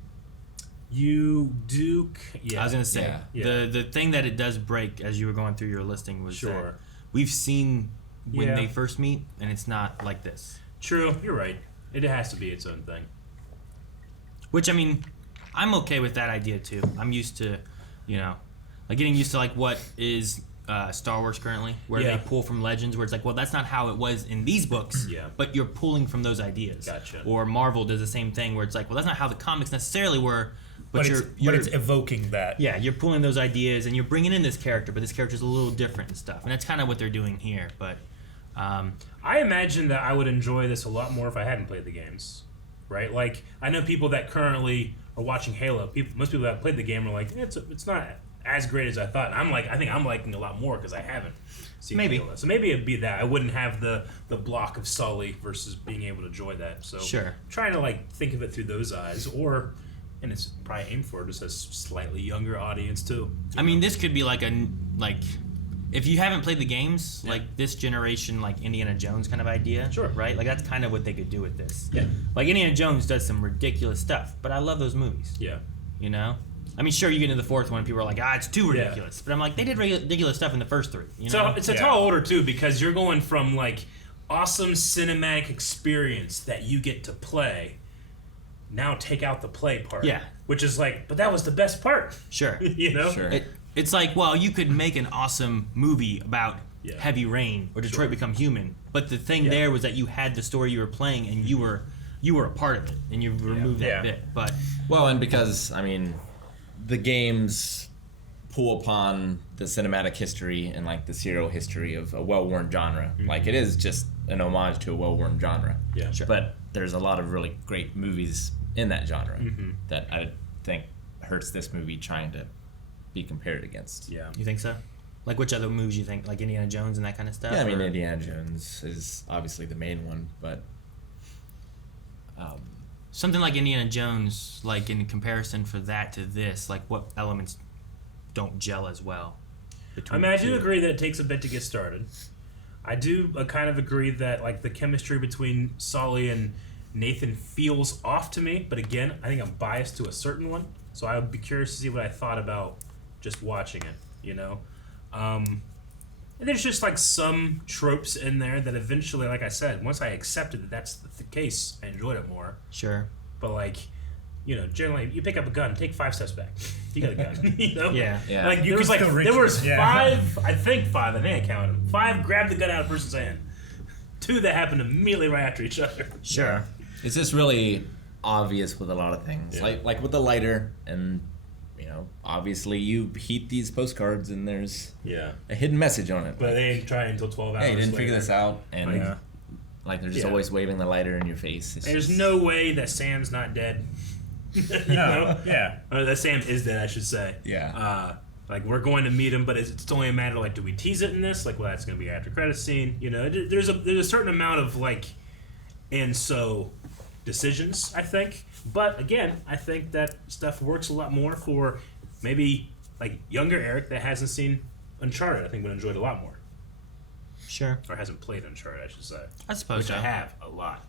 You do. Yeah. I was gonna say the thing that it does break as you were going through your listing was that we've seen when they first meet, and it's not like this. True, you're right. It has to be its own thing. Which, I mean, I'm okay with that idea too. I'm used to, like getting used to like what is Star Wars currently, where they pull from Legends, where it's like, well, that's not how it was in these books, but you're pulling from those ideas. Gotcha. Or Marvel does the same thing, where it's like, well, that's not how the comics necessarily were, but it's evoking that. Yeah, you're pulling those ideas and you're bringing in this character, but this character's a little different and stuff, and that's kind of what they're doing here. But I imagine that I would enjoy this a lot more if I hadn't played the games, right? Like, I know people that currently are watching Halo. Most people that played the game are like, it's not as great as I thought. I'm like, I think I'm liking a lot more because I haven't seen Halo. So maybe it'd be that I wouldn't have the block of Sully versus being able to enjoy that. So trying to like think of it through those eyes, and it's probably aimed for just a slightly younger audience too. I mean, this could be like if you haven't played the games, like this generation, like Indiana Jones kind of idea, right? Like that's kind of what they could do with this. Yeah. Like Indiana Jones does some ridiculous stuff, but I love those movies. Yeah. You know? I mean, sure, you get into the fourth one, people are like, it's too ridiculous. But I'm like, they did ridiculous stuff in the first three. You know? So it's a tall order too, because you're going from like awesome cinematic experience that you get to play. Now take out the play part. Yeah. Which is like, but that was the best part. Sure. You know? Sure. It's like, well, you could make an awesome movie about heavy rain or Detroit Become Human, but the thing there was that you had the story you were playing and you were a part of it, and you removed that bit. But and because I mean, the games pull upon the cinematic history and like the serial history of a well-worn genre. Mm-hmm. Like it is just an homage to a well-worn genre. Yeah, sure. But there's a lot of really great movies in that genre that I think hurts this movie trying to be compared against. Yeah. You think so? Like which other movies you think? Like Indiana Jones and that kind of stuff? Yeah, I mean Indiana Jones is obviously the main one, but something like Indiana Jones, like in comparison for that to this, like what elements don't gel as well? I mean, I do agree that it takes a bit to get started. I do kind of agree that like the chemistry between Sully and Nathan feels off to me, but again, I think I'm biased to a certain one, so I would be curious to see what I thought about just watching it, you know? And there's just like some tropes in there that eventually, like I said, once I accepted that that's the case, I enjoyed it more. Sure. But like, you know, generally, you pick up a gun, take 5 steps back. You got a gun, you know? Yeah. Like there was 5. I think I counted them. 5 grabbed the gun out of a person's hand. 2 that happened immediately right after each other. Sure. It's just really obvious with a lot of things, like with the lighter, and you know, obviously you heat these postcards and there's a hidden message on it. But they didn't try until 12 hours. Hey, you didn't later. figure this out, and like they're just always waving the lighter in your face. There's no way that Sam's not dead. you know? Yeah. Or that Sam is dead, I should say. Yeah. Like we're going to meet him, but it's only a matter of like, do we tease it in this? Like, well, that's going to be after credits scene. You know, there's a certain amount of like, and so decisions, I think. But again, I think that stuff works a lot more for maybe like younger Eric that hasn't seen Uncharted. I think would enjoy it a lot more. Sure. Or hasn't played Uncharted, I should say. I suppose Which so. I have a lot.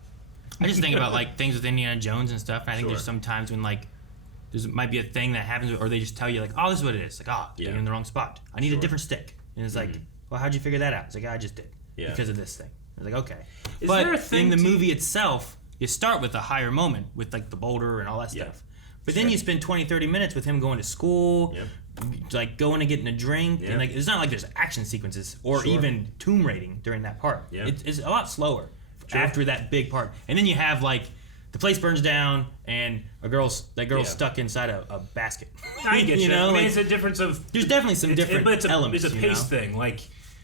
I just think about like things with Indiana Jones and stuff. And I think there's some times when like there might be a thing that happens, or they just tell you like, oh, this is what it is. Like, you're in the wrong spot. I need a different stick. And it's like, well, how'd you figure that out? It's like, I just did. Because of this thing. I was like, okay. But in the movie itself, you start with a higher moment with like the boulder and all that stuff. But then you spend 20, 30 minutes with him going to school, like going and getting a drink. And like it's not like there's action sequences or even tomb raiding during that part. It's a lot slower after that big part. And then you have like the place burns down and that girl's stuck inside a basket. I get you. know, I mean, like, it's a difference of... There's definitely some different elements. It's a pace thing. Like,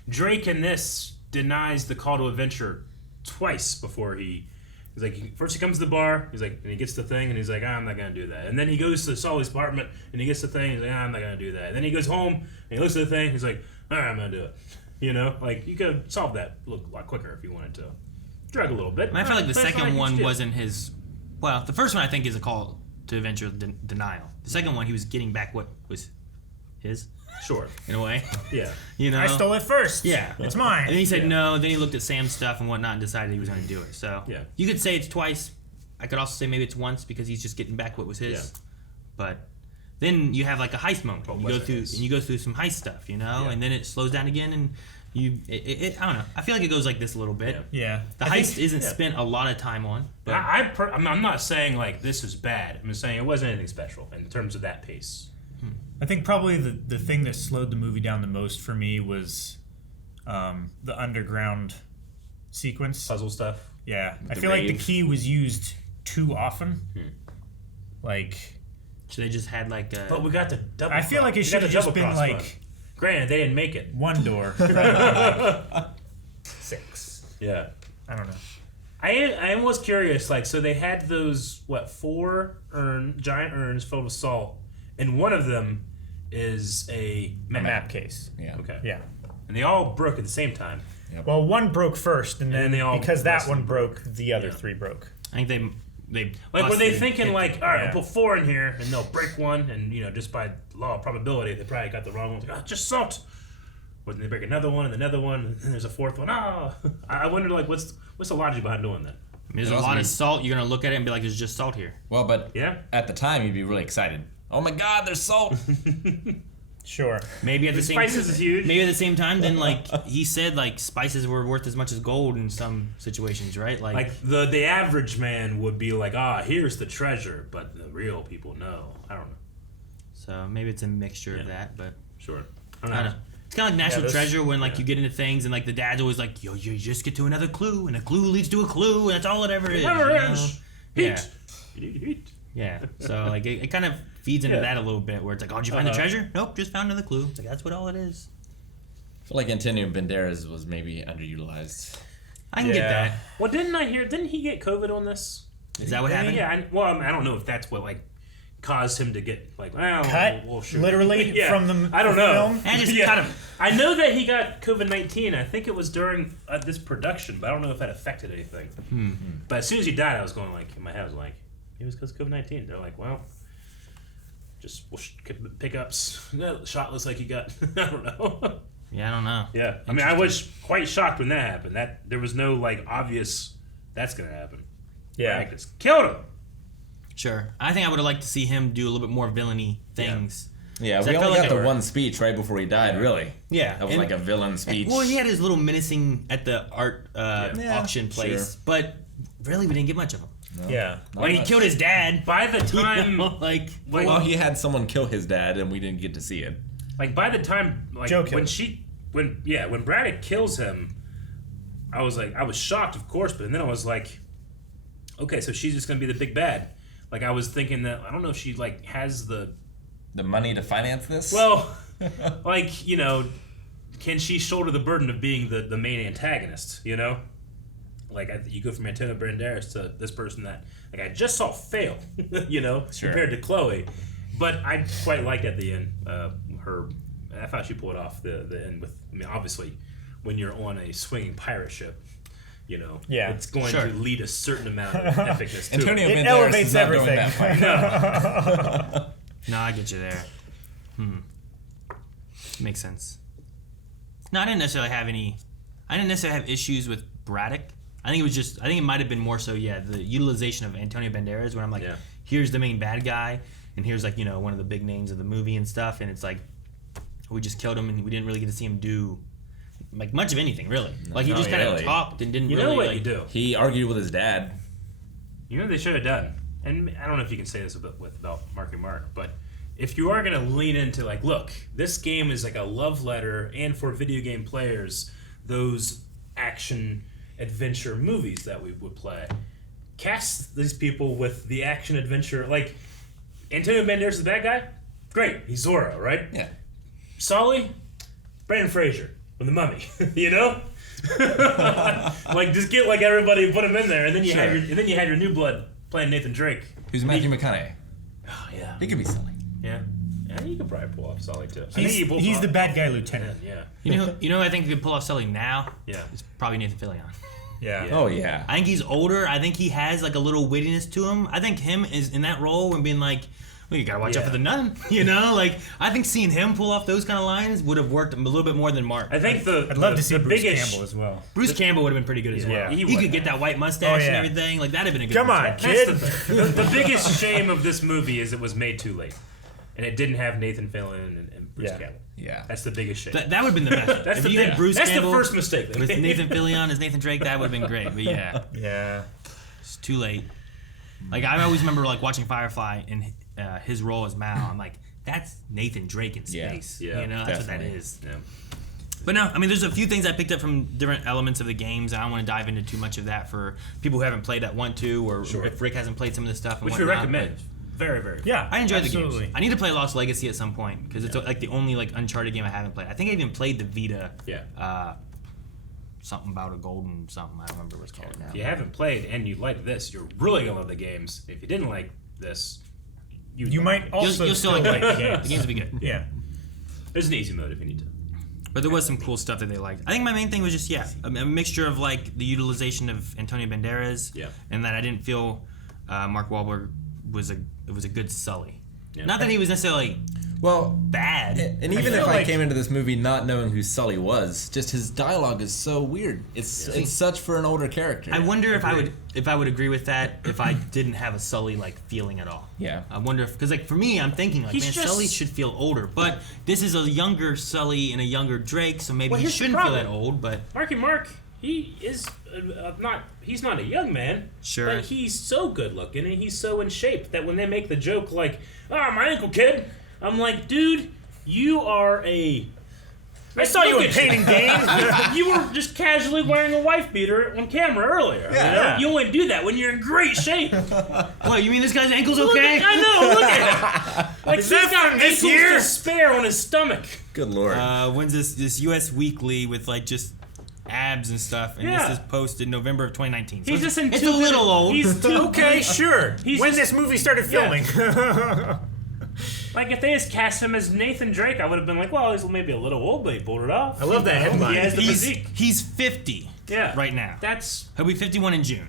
Drake in this denies the call to adventure twice before he's like, first he comes to the bar, he's like, and he gets the thing, and he's like, I'm not going to do that. And then he goes to Sully's apartment, and he gets the thing, and he's like, I'm not going to do that. And then he goes home, and he looks at the thing, he's like, all right, I'm going to do it. You know? Like, you could solve that a lot quicker if you wanted to. drug a little bit. I feel like the But it's second not one huge deal. wasn't his. Well, the first one I think is a call to eventual denial. The second one, he was getting back what was his. Sure. In a way. Yeah. You know. I stole it first. Yeah. It's mine. And then he said no. Then he looked at Sam's stuff and whatnot and decided he was going to do it. So yeah. You could say it's twice. I could also say maybe it's once because he's just getting back what was his. Yeah. But then you have like a heist moment. You go through some heist stuff, you know, and then it slows down again and. I don't know. I feel like it goes like this a little bit. Yeah. The heist isn't spent a lot of time on. But I'm not saying like this is bad. I'm just saying it wasn't anything special in terms of that pace. I think probably the thing that slowed the movie down the most for me was the underground sequence. Puzzle stuff. Yeah. I feel like the key was used too often. Like. So they just had like a. But we got the double. I feel like it should have just been like. Granted, they didn't make it. One door. 6. Yeah. I don't know. I was curious. Like, so they had those 4 giant urns filled with salt, and one of them is a map case. Yeah. Okay. Yeah. And they all broke at the same time. Yep. Well, one broke first, and then they all because that one broke, the other 3 broke. I think they like were they thinking like, all right, Yeah. we'll put 4 in here and they'll break one, and just by law of probability they probably got the wrong one. Like, just salt. But then they break another one and another one, and then there's a 4th one. I wonder like what's the logic behind doing that? I mean, there's a lot of salt. You're gonna look at it and be like, "There's just salt here." Well, but yeah, at the time you'd be really excited. Oh my God, there's salt. Sure. Maybe at the same spices is huge. Maybe at the same time, then like he said, like spices were worth as much as gold in some situations, right? Like the average man would be like, here's the treasure, but the real people know. I don't know. So maybe it's a mixture of that, but sure. I don't know. It's kind of like National Treasure when like you get into things and like the dad's always like, yo, you just get to another clue and a clue leads to a clue and that's all it ever is. Heat. Heat. Yeah. So like it kind of feeds into that a little bit where it's like, oh, did you find the treasure? Nope, just found another clue. It's like that's what all it is. I feel like Antonio Banderas was maybe underutilized. I can get that. Well, didn't he get COVID on this? Is that what happened? Yeah. I don't know if that's what like caused him to get like cut well, sure. literally from the I don't know. film. And just cut him. I know that he got COVID-19. I think it was during this production, but I don't know if that affected anything. But as soon as he died, I was going like in my head, I was like, it was because of COVID-19. They're like, well, just pickups. That shot looks like he got. I don't know. Yeah, I don't know. Yeah, I mean, I was quite shocked when that happened. That there was no like obvious that's gonna happen. Yeah, like, just killed him. Sure. I think I would have liked to see him do a little bit more villainy things. Yeah, we only got the one speech right before he died, really. Yeah. That was like a villain speech. Well, he had his little menacing at the art auction place, but really we didn't get much of him. No. Yeah. When he killed his dad. By the time, well, he had someone kill his dad, and we didn't get to see it. Like by the time, like when Braddock kills him, I was shocked, of course, but then I was like, okay, so she's just gonna be the big bad. Like I was thinking that I don't know if she like has the money to finance this. Well, like can she shoulder the burden of being the main antagonist? Like you go from Antonio Banderas to this person that like I just saw fail, compared to Chloe, but I quite liked at the end her. I thought she pulled off the end with. I mean, obviously, when you're on a swinging pirate ship. It's going to lead a certain amount of epicness to Antonio it. Banderas elevates is not everything. Going that far. No, I get you there. Makes sense. No, I didn't necessarily have issues with Braddock. I think it might have been more so, the utilization of Antonio Banderas when I'm like, here's the main bad guy, and here's like, one of the big names of the movie and stuff, and it's like, we just killed him and we didn't really get to see him do like much of anything, really. Like he just kind of talked and didn't really. You know what like, you do? He argued with his dad. You know what they should have done, and I don't know if you can say this about Marky Mark, but if you are going to lean into like, look, this game is like a love letter, and for video game players, those action adventure movies that we would play, cast these people with the action adventure. Like Antonio Banderas is the bad guy. Great, he's Zorro, right? Yeah. Sully, Brendan Fraser. With the Mummy, like just get like everybody, put him in there, and then you have your new blood playing Nathan Drake, who's Matthew McConaughey. Oh yeah, he could be Sully. Yeah, you could probably pull off Sully too. He's the bad guy lieutenant. Yeah. You know, I think you could pull off Sully now. Yeah, it's probably Nathan Fillion. Yeah. Oh yeah. I think he's older. I think he has like a little wittiness to him. I think him is in that role and being like, well, you gotta watch out for the nun. You know, like I think seeing him pull off those kind of lines would have worked a little bit more than Mark. I think I'd love to see Bruce Campbell as well. Bruce Campbell would have been pretty good as well. He could get that white mustache and everything. Like that'd have been a good. Come on, kid. The biggest shame of this movie is it was made too late, and it didn't have Nathan Fillion and Bruce Campbell. Yeah, that's the biggest shame. That would have been the best. That's if you had Bruce that's Campbell the first mistake. with Nathan Fillion as Nathan Drake, that would have been great. But yeah, it's too late. Like I always remember like watching Firefly and his role as Mal. I'm like, that's Nathan Drake in space. Yeah, you know, that's definitely. what that is. Yeah. But no, I mean, there's a few things I picked up from different elements of the games. I don't want to dive into too much of that for people who haven't played that want to, or if Rick hasn't played some of this stuff. And which whatnot, we recommend. Very, very. Yeah, I enjoyed the absolutely. games. I need to play Lost Legacy at some point because it's like the only like Uncharted game I haven't played. I think I even played the Vita. Yeah. Something about a golden something. I don't remember what it's called now. If you haven't played and you like this, you're really gonna love the games. If you didn't like this, you might also you'll still like the games. The games will be good. Yeah. There's an easy mode if you need to. But there was some cool stuff that they liked. I think my main thing was just a mixture of like the utilization of Antonio Banderas, and that I didn't feel Mark Wahlberg was a good Sully. Yeah. Not that he was necessarily bad. And even if I came into this movie not knowing who Sully was, just his dialogue is so weird. It's such for an older character. I wonder if I would agree with that if I didn't have a Sully like feeling at all. Yeah. I wonder if because like for me I'm thinking like Sully should feel older, but this is a younger Sully and a younger Drake, so maybe he shouldn't feel that old. But Mark, he is he's not a young man. Sure. But he's so good looking and he's so in shape that when they make the joke like, my ankle kid, I'm like, dude, you are a... I saw you in Pain and Gain. You were just casually wearing a wife beater on camera earlier. Yeah. You only do that when you're in great shape. What, you mean this guy's ankle's okay? I know, look at it. Like, he's got ankles to spare on his stomach. Good lord. When's this U.S. Weekly with like just abs and stuff, and this is posted November of 2019. So he's just in it's a little old. He's too okay, sure. When this movie started filming. Like, if they just cast him as Nathan Drake, I would have been like, well, he's maybe a little old, but he pulled it off. I love that headline. He has the physique. He's 50 right now. He'll be 51 in June.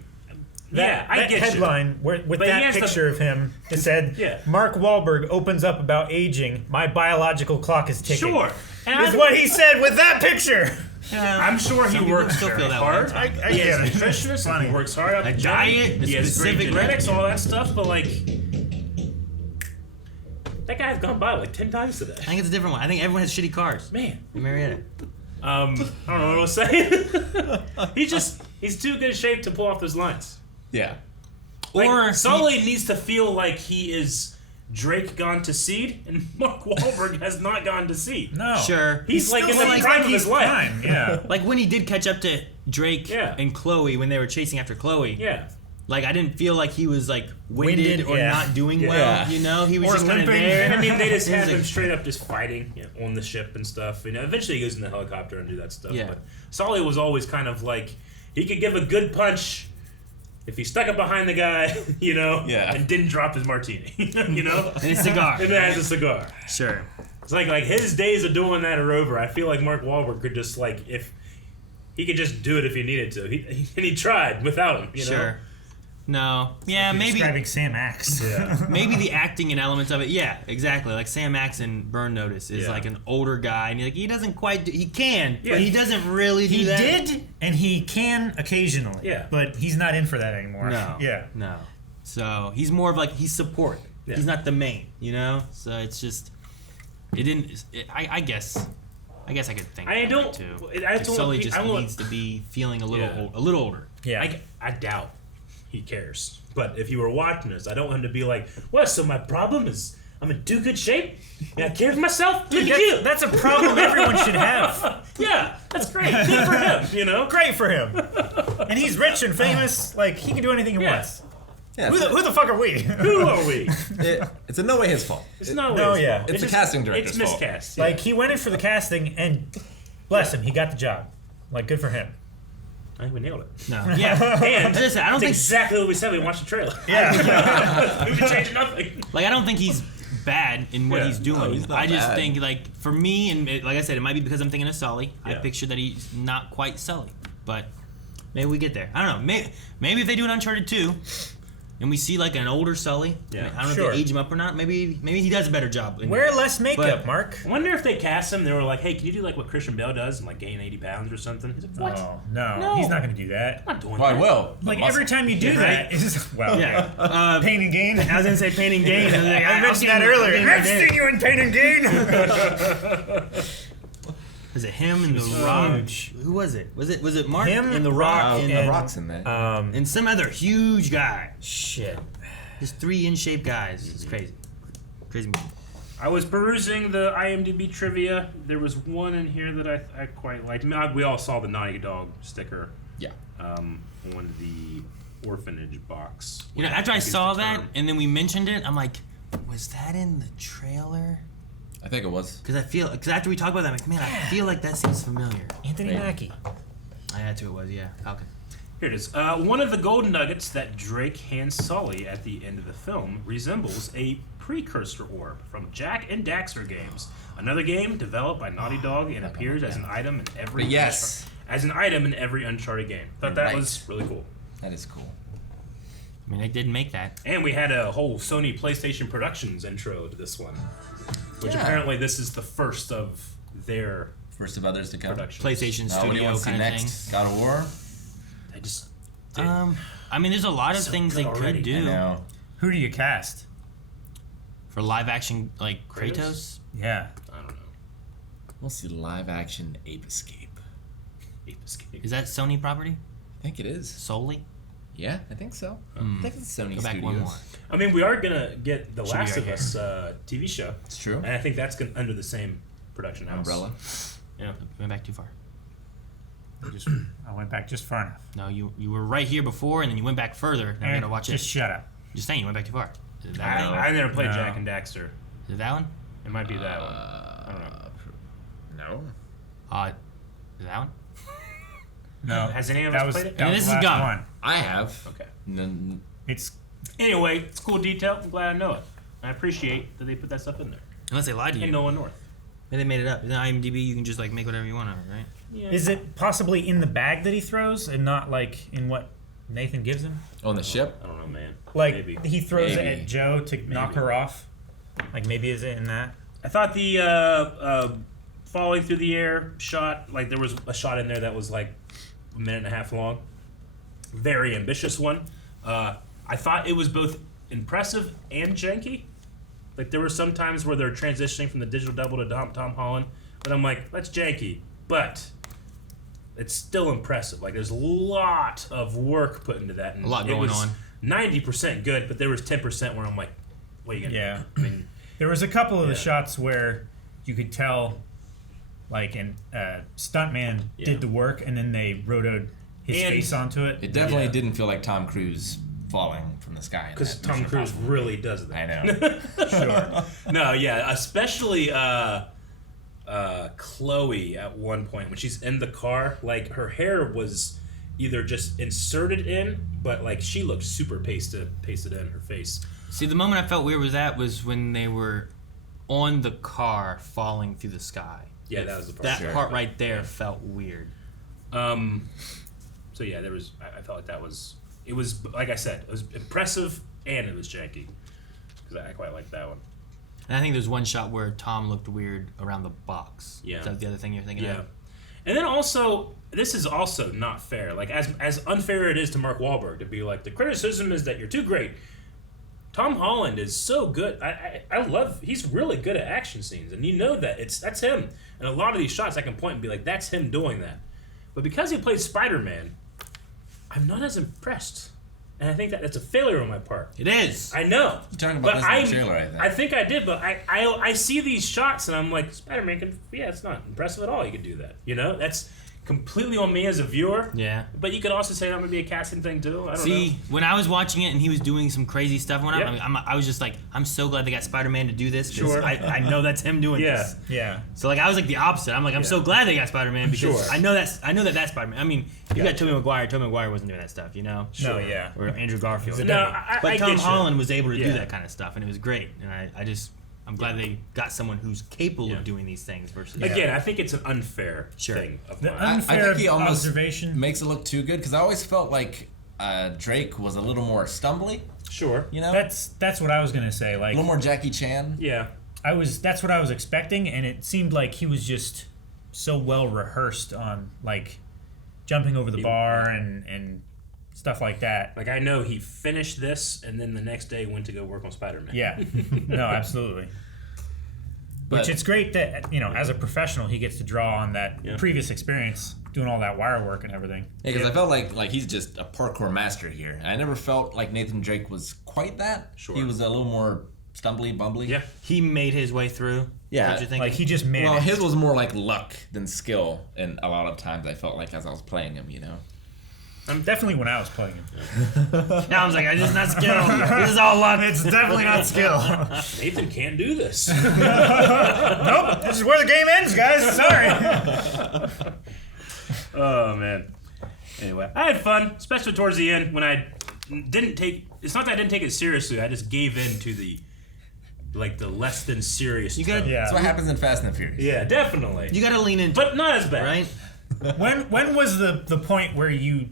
I get headline with that picture of him, it said, Mark Wahlberg opens up about aging, my biological clock is ticking. Sure. Is what he said with that picture. I'm sure he works still very feel that hard. way. He has a nutritionist, he works hard. A diet, he has great specific genetics, all that stuff, but like... That guy's gone by like 10 times today. I think it's a different one. I think everyone has shitty cars. Man. In Marietta. I don't know what I was saying. He's too good shape to pull off those lines. Yeah. Like, Sully needs to feel like he is Drake gone to seed, and Mark Wahlberg has not gone to seed. No. Sure. He's like in the prime of his life. Yeah. Like when he did catch up to Drake and Chloe when they were chasing after Chloe. Yeah. Like, I didn't feel like he was, like, winded or not doing well, Yeah. you know? He was Or just kind of limping. there. And I mean, they just He was have him like- straight up just fighting on the ship and stuff. You know, eventually he goes in the helicopter and do that stuff. Yeah. But Sully was always kind of like, he could give a good punch if he stuck it behind the guy, you know, and didn't drop his martini, you know? And a cigar. And then has a cigar. Sure. It's like his days of doing that are over. I feel like Mark Wahlberg could just, like, if he could just do it if he needed to. And he tried without him, you know? Sure. No. Yeah, maybe. Describing Sam Axe. Maybe the acting and elements of it. Yeah, exactly. Like Sam Axe in Burn Notice is like an older guy, and he doesn't quite do, he can, but he doesn't really do He that. did, and he can occasionally. Yeah. But he's not in for that anymore. No. Yeah. No. So he's more of like, he's support. Yeah. He's not the main, you know? So it's just, it didn't, I guess I could think I that don't- way, too. I Like, don't- Sully just I don't- needs to be feeling a little Yeah. a little older. Yeah. I doubt he cares. But if you were watching this, I don't want him to be like, what, so my problem is I'm in too good shape? And I care for myself? Look at you! That's a problem everyone should have. Yeah, that's great. Good for him, you know? Great for him. And he's rich and famous. Like, he can do anything he wants. Yeah, Who the fuck are we? Who are we? It's in no way his fault. It's not No, his yeah. fault. It's the casting director's It's fault. miscast. Yeah. Like, he went in for the casting, and bless him, he got the job. Like, good for him. I think we nailed it. No. Yeah. And Listen, I don't it's think exactly what we said. We watched the trailer. Yeah. We could change nothing. Like, I don't think he's bad in what Yeah. he's doing. No, he's not I just bad. think, like, for me, and like I said, it might be because I'm thinking of Sully. I Yeah. picture that he's not quite Sully. But Maybe we get there. I don't know. Maybe if they do an Uncharted 2, and we see like an older Sully. Yeah, I don't know if they age him up or not. Maybe he does a better job. Wear less makeup, Mark. I wonder if they cast him. They were like, "Hey, can you do like what Christian Bale does and like gain 80 pounds or something?" He's like, "What? Oh, no, he's not going to do that. I'm not doing Well, that." I will. Like every time you do that, it's yeah. Pain and Gain. I was gonna say Pain and Gain. I mentioned that earlier. I've seen you in Pain and Gain. Is it him and The Rock? Who was it? Was it Mark Him and The Rock? And The Rock's in there. And some other huge guy. Shit. Just 3 in shape guys. It's crazy. Crazy movie. I was perusing the IMDb trivia. There was one in here that I quite liked. I mean, we all saw the Naughty Dog sticker. Yeah. On the orphanage box. You know, after I saw that and then we mentioned it, I'm like, was that in the trailer? I think it was. Because after we talked about that, I'm like, man, I feel like that seems familiar. Anthony Mackie. I had to. It was, yeah. Falcon. Here it is. One of the golden nuggets that Drake hands Sully at the end of the film resembles a precursor orb from Jak and Daxter games. Another game developed by Naughty Dog and appears as an item in every Uncharted game. Thought that was really cool. That is cool. I mean, they did make that. And we had a whole Sony PlayStation Productions intro to this one, which apparently this is the first of their others to come. PlayStation What do you Studio want to see kind of next? thing. God of War. I just. I mean, there's a lot of things they could do. I know. Who do you cast? For live action, like Kratos? Yeah. I don't know. We'll see live action Ape Escape. Ape Escape. Is that Sony property? I think it is. Solely? Yeah, I think so. I think it's Sony Go back Studios. one more. I mean, we are gonna get the Should be Last right of Us TV show. It's true. And I think that's under the same production house. Umbrella. Yeah. You went back too far. I went back just far enough. No, you were right here before, and then you went back further. Now you gotta watch just it. shut up. Just saying, you went back too far. Is it that one? I never played Jak and Daxter. Is it that one? It might be that one. I don't know. No. Is it that one? No. Has any of That us was played it? that was this the is last gone. one. I have. Okay. It's Anyway, it's cool detail. I'm glad I know it. I appreciate that they put that stuff in there. Unless they lied to you. And Nolan North. Maybe they made it up. In IMDb, you can just like make whatever you want of it, right? Yeah. Is it possibly in the bag that he throws and not like in what Nathan gives him? On the ship? I don't know, man. Like Maybe. he throws Maybe. it at Joe to knock her off. Like maybe is it in that? I thought the falling through the air shot, like there was a shot in there that was like a minute and a half long. Very ambitious one. I thought it was both impressive and janky. Like there were some times where they're transitioning from the digital double to Tom Holland, but I'm like, that's janky, but it's still impressive. Like there's a lot of work put into that. And A lot going on. 90% good, but there was 10% where I'm like, what are you gonna Yeah. do? I mean, There was a couple of the shots where you could tell, like, an stuntman did the work, and then they rotoed his And face onto it. It definitely didn't feel like Tom Cruise falling from the sky. because Tom Cruise really does that. I know. Sure. No, yeah, especially Chloe at one point when she's in the car, like her hair was either just inserted in, but like she looked super pasted in her face. See, the moment I felt weird was when they were on the car falling through the sky. Yeah, that was the part. That part right there felt weird. So yeah, there was. I felt like that was. It was like I said, it was impressive and it was janky. Because I quite liked that one. And I think there's one shot where Tom looked weird around the box. Yeah. Is that the other thing you're thinking Yeah. of? And then also, this is also not fair. Like as unfair it is to Mark Wahlberg to be like, the criticism is that you're too great. Tom Holland is so good. I love. He's really good at action scenes, and you know that that's him. And a lot of these shots, I can point and be like, that's him doing that. But because he played Spider-Man, I'm not as impressed. And I think that's a failure on my part. It is. I know. You're talking about this in the trailer, I think. I think I did, but I see these shots and I'm like, Spider-Man can. Yeah, it's not impressive at all. You can do that. You know, that's completely on me as a viewer. Yeah. But you could also say that would be a casting thing too. I don't know. See, when I was watching it and he was doing some crazy stuff, I was just like, I'm so glad they got Spider-Man to do this. Sure. I know that's him doing this. Yeah. So like I was like the opposite. I'm like, I'm so glad they got Spider-Man because Sure. I know that's Spider-Man. I mean, you got Tobey Maguire. Tobey Maguire wasn't doing that stuff, you know. No, yeah. Or Andrew Garfield. No, but I Tom get you. Holland was able to do Yeah. that kind of stuff, and it was great. And I'm glad they got someone who's capable of doing these things versus. Again, I think it's an unfair thing of mine. I think he almost observation makes it look too good because I always felt like Drake was a little more stumbly. Sure. You know? That's what I was gonna say. Like a little more Jackie Chan. Yeah. That's what I was expecting, and it seemed like he was just so well rehearsed on like jumping over the bar and stuff like that. Like I know he finished this and then the next day went to go work on Spider-Man. Yeah. No, absolutely. Which it's great that, you know, as a professional he gets to draw on that previous experience doing all that wire work and everything. Yeah, because I felt like he's just a parkour master here. I never felt like Nathan Drake was quite that. Sure. He was a little more stumbly, bumbly. Yeah. He made his way through. Yeah. What you think? Like he just managed. Well, his was more like luck than skill, and a lot of times I felt like as I was playing him, you know. Definitely when I was playing him. Now I was like, it's just not skill. This is all luck. It's definitely not skill. Nathan can't do this. Nope. This is where the game ends, guys. Sorry. Oh man. Anyway, I had fun, especially towards the end when I didn't take. It's not that I didn't take it seriously. I just gave in to the less than serious. You got. That's what happens in Fast and the Furious. Yeah, definitely. You got to lean into, but not as bad, right? When was the point where you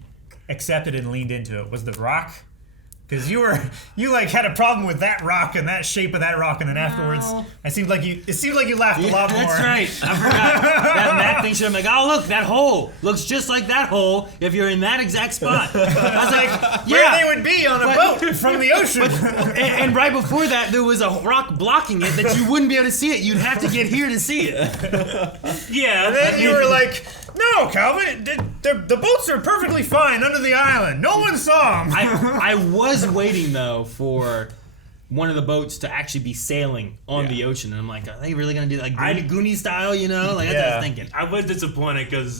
accepted and leaned into it? Was the rock? Because you like had a problem with that rock and that shape of that rock, and then afterwards, it seemed like you laughed a lot more. That's right. I forgot that Matt thinks I'm like, oh look, that hole looks just like that hole if you're in that exact spot. I was like, where they would be on a boat from the ocean. And right before that, there was a rock blocking it that you wouldn't be able to see it. You'd have to get here to see it. Yeah. And then you were like, no, Calvin, the boats are perfectly fine under the island. No one saw them. I was waiting, though, for one of the boats to actually be sailing on the ocean. And I'm like, are they really going to do like Goonie style, you know? Like, that's what I was thinking. I was disappointed because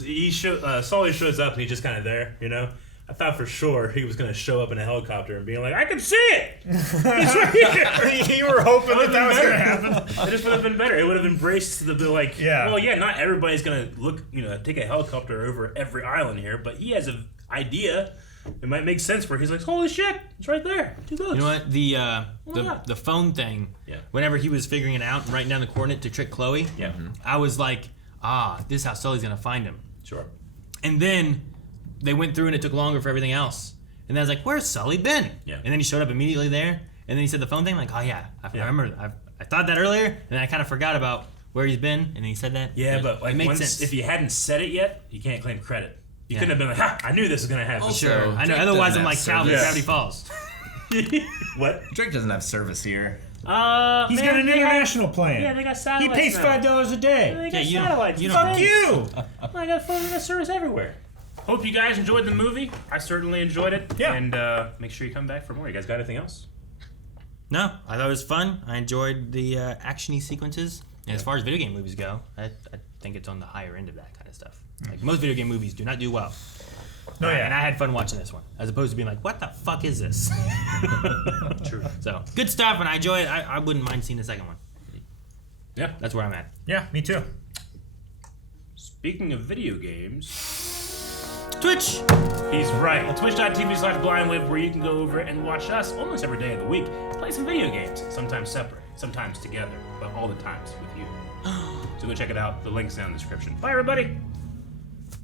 Sully shows up and he's just kind of there, you know? I thought for sure he was going to show up in a helicopter and being like, I can see it! He's right here! You were hoping that was going to happen? It just would have been better. It would have embraced the like, well, yeah, not everybody's going to look, you know, take a helicopter over every island here, but he has an idea. It might make sense where he's like, holy shit, it's right there. You know what? The phone thing, whenever he was figuring it out and writing down the coordinate to trick Chloe, I was like, this is how Sully's going to find him. Sure. And then they went through and it took longer for everything else. And then I was like, where's Sully been? Yeah. And then he showed up immediately there. And then he said the phone thing. I'm like, oh yeah, I remember. I thought that earlier. And then I kind of forgot about where he's been. And then he said that. Yeah, but like it makes once, sense. If you hadn't said it yet, you can't claim credit. You couldn't have been like, ha, I knew this was going to happen. Also, sure. I know. Otherwise, I'm like Calvin Gravity Falls. What? Drake doesn't have service here. He's got an international plan. Yeah, they got satellites. He pays $5 a day. Yeah, they got satellites. Fuck you! I got phone service everywhere. Hope you guys enjoyed the movie. I certainly enjoyed it. Yeah. And make sure you come back for more. You guys got anything else? No, I thought it was fun. I enjoyed the action-y sequences. And as far as video game movies go, I think it's on the higher end of that kind of stuff. Like most video game movies do not do well. No, and I had fun watching this one, as opposed to being like, what the fuck is this? True. So, good stuff, and I enjoy it. I wouldn't mind seeing the second one. Yeah. That's where I'm at. Yeah, me too. Speaking of video games... Twitch! He's right. Twitch.tv/blindwave, where you can go over and watch us almost every day of the week play some video games. Sometimes separate, sometimes together, but all the times with you. So go check it out. The link's down in the description. Bye, everybody!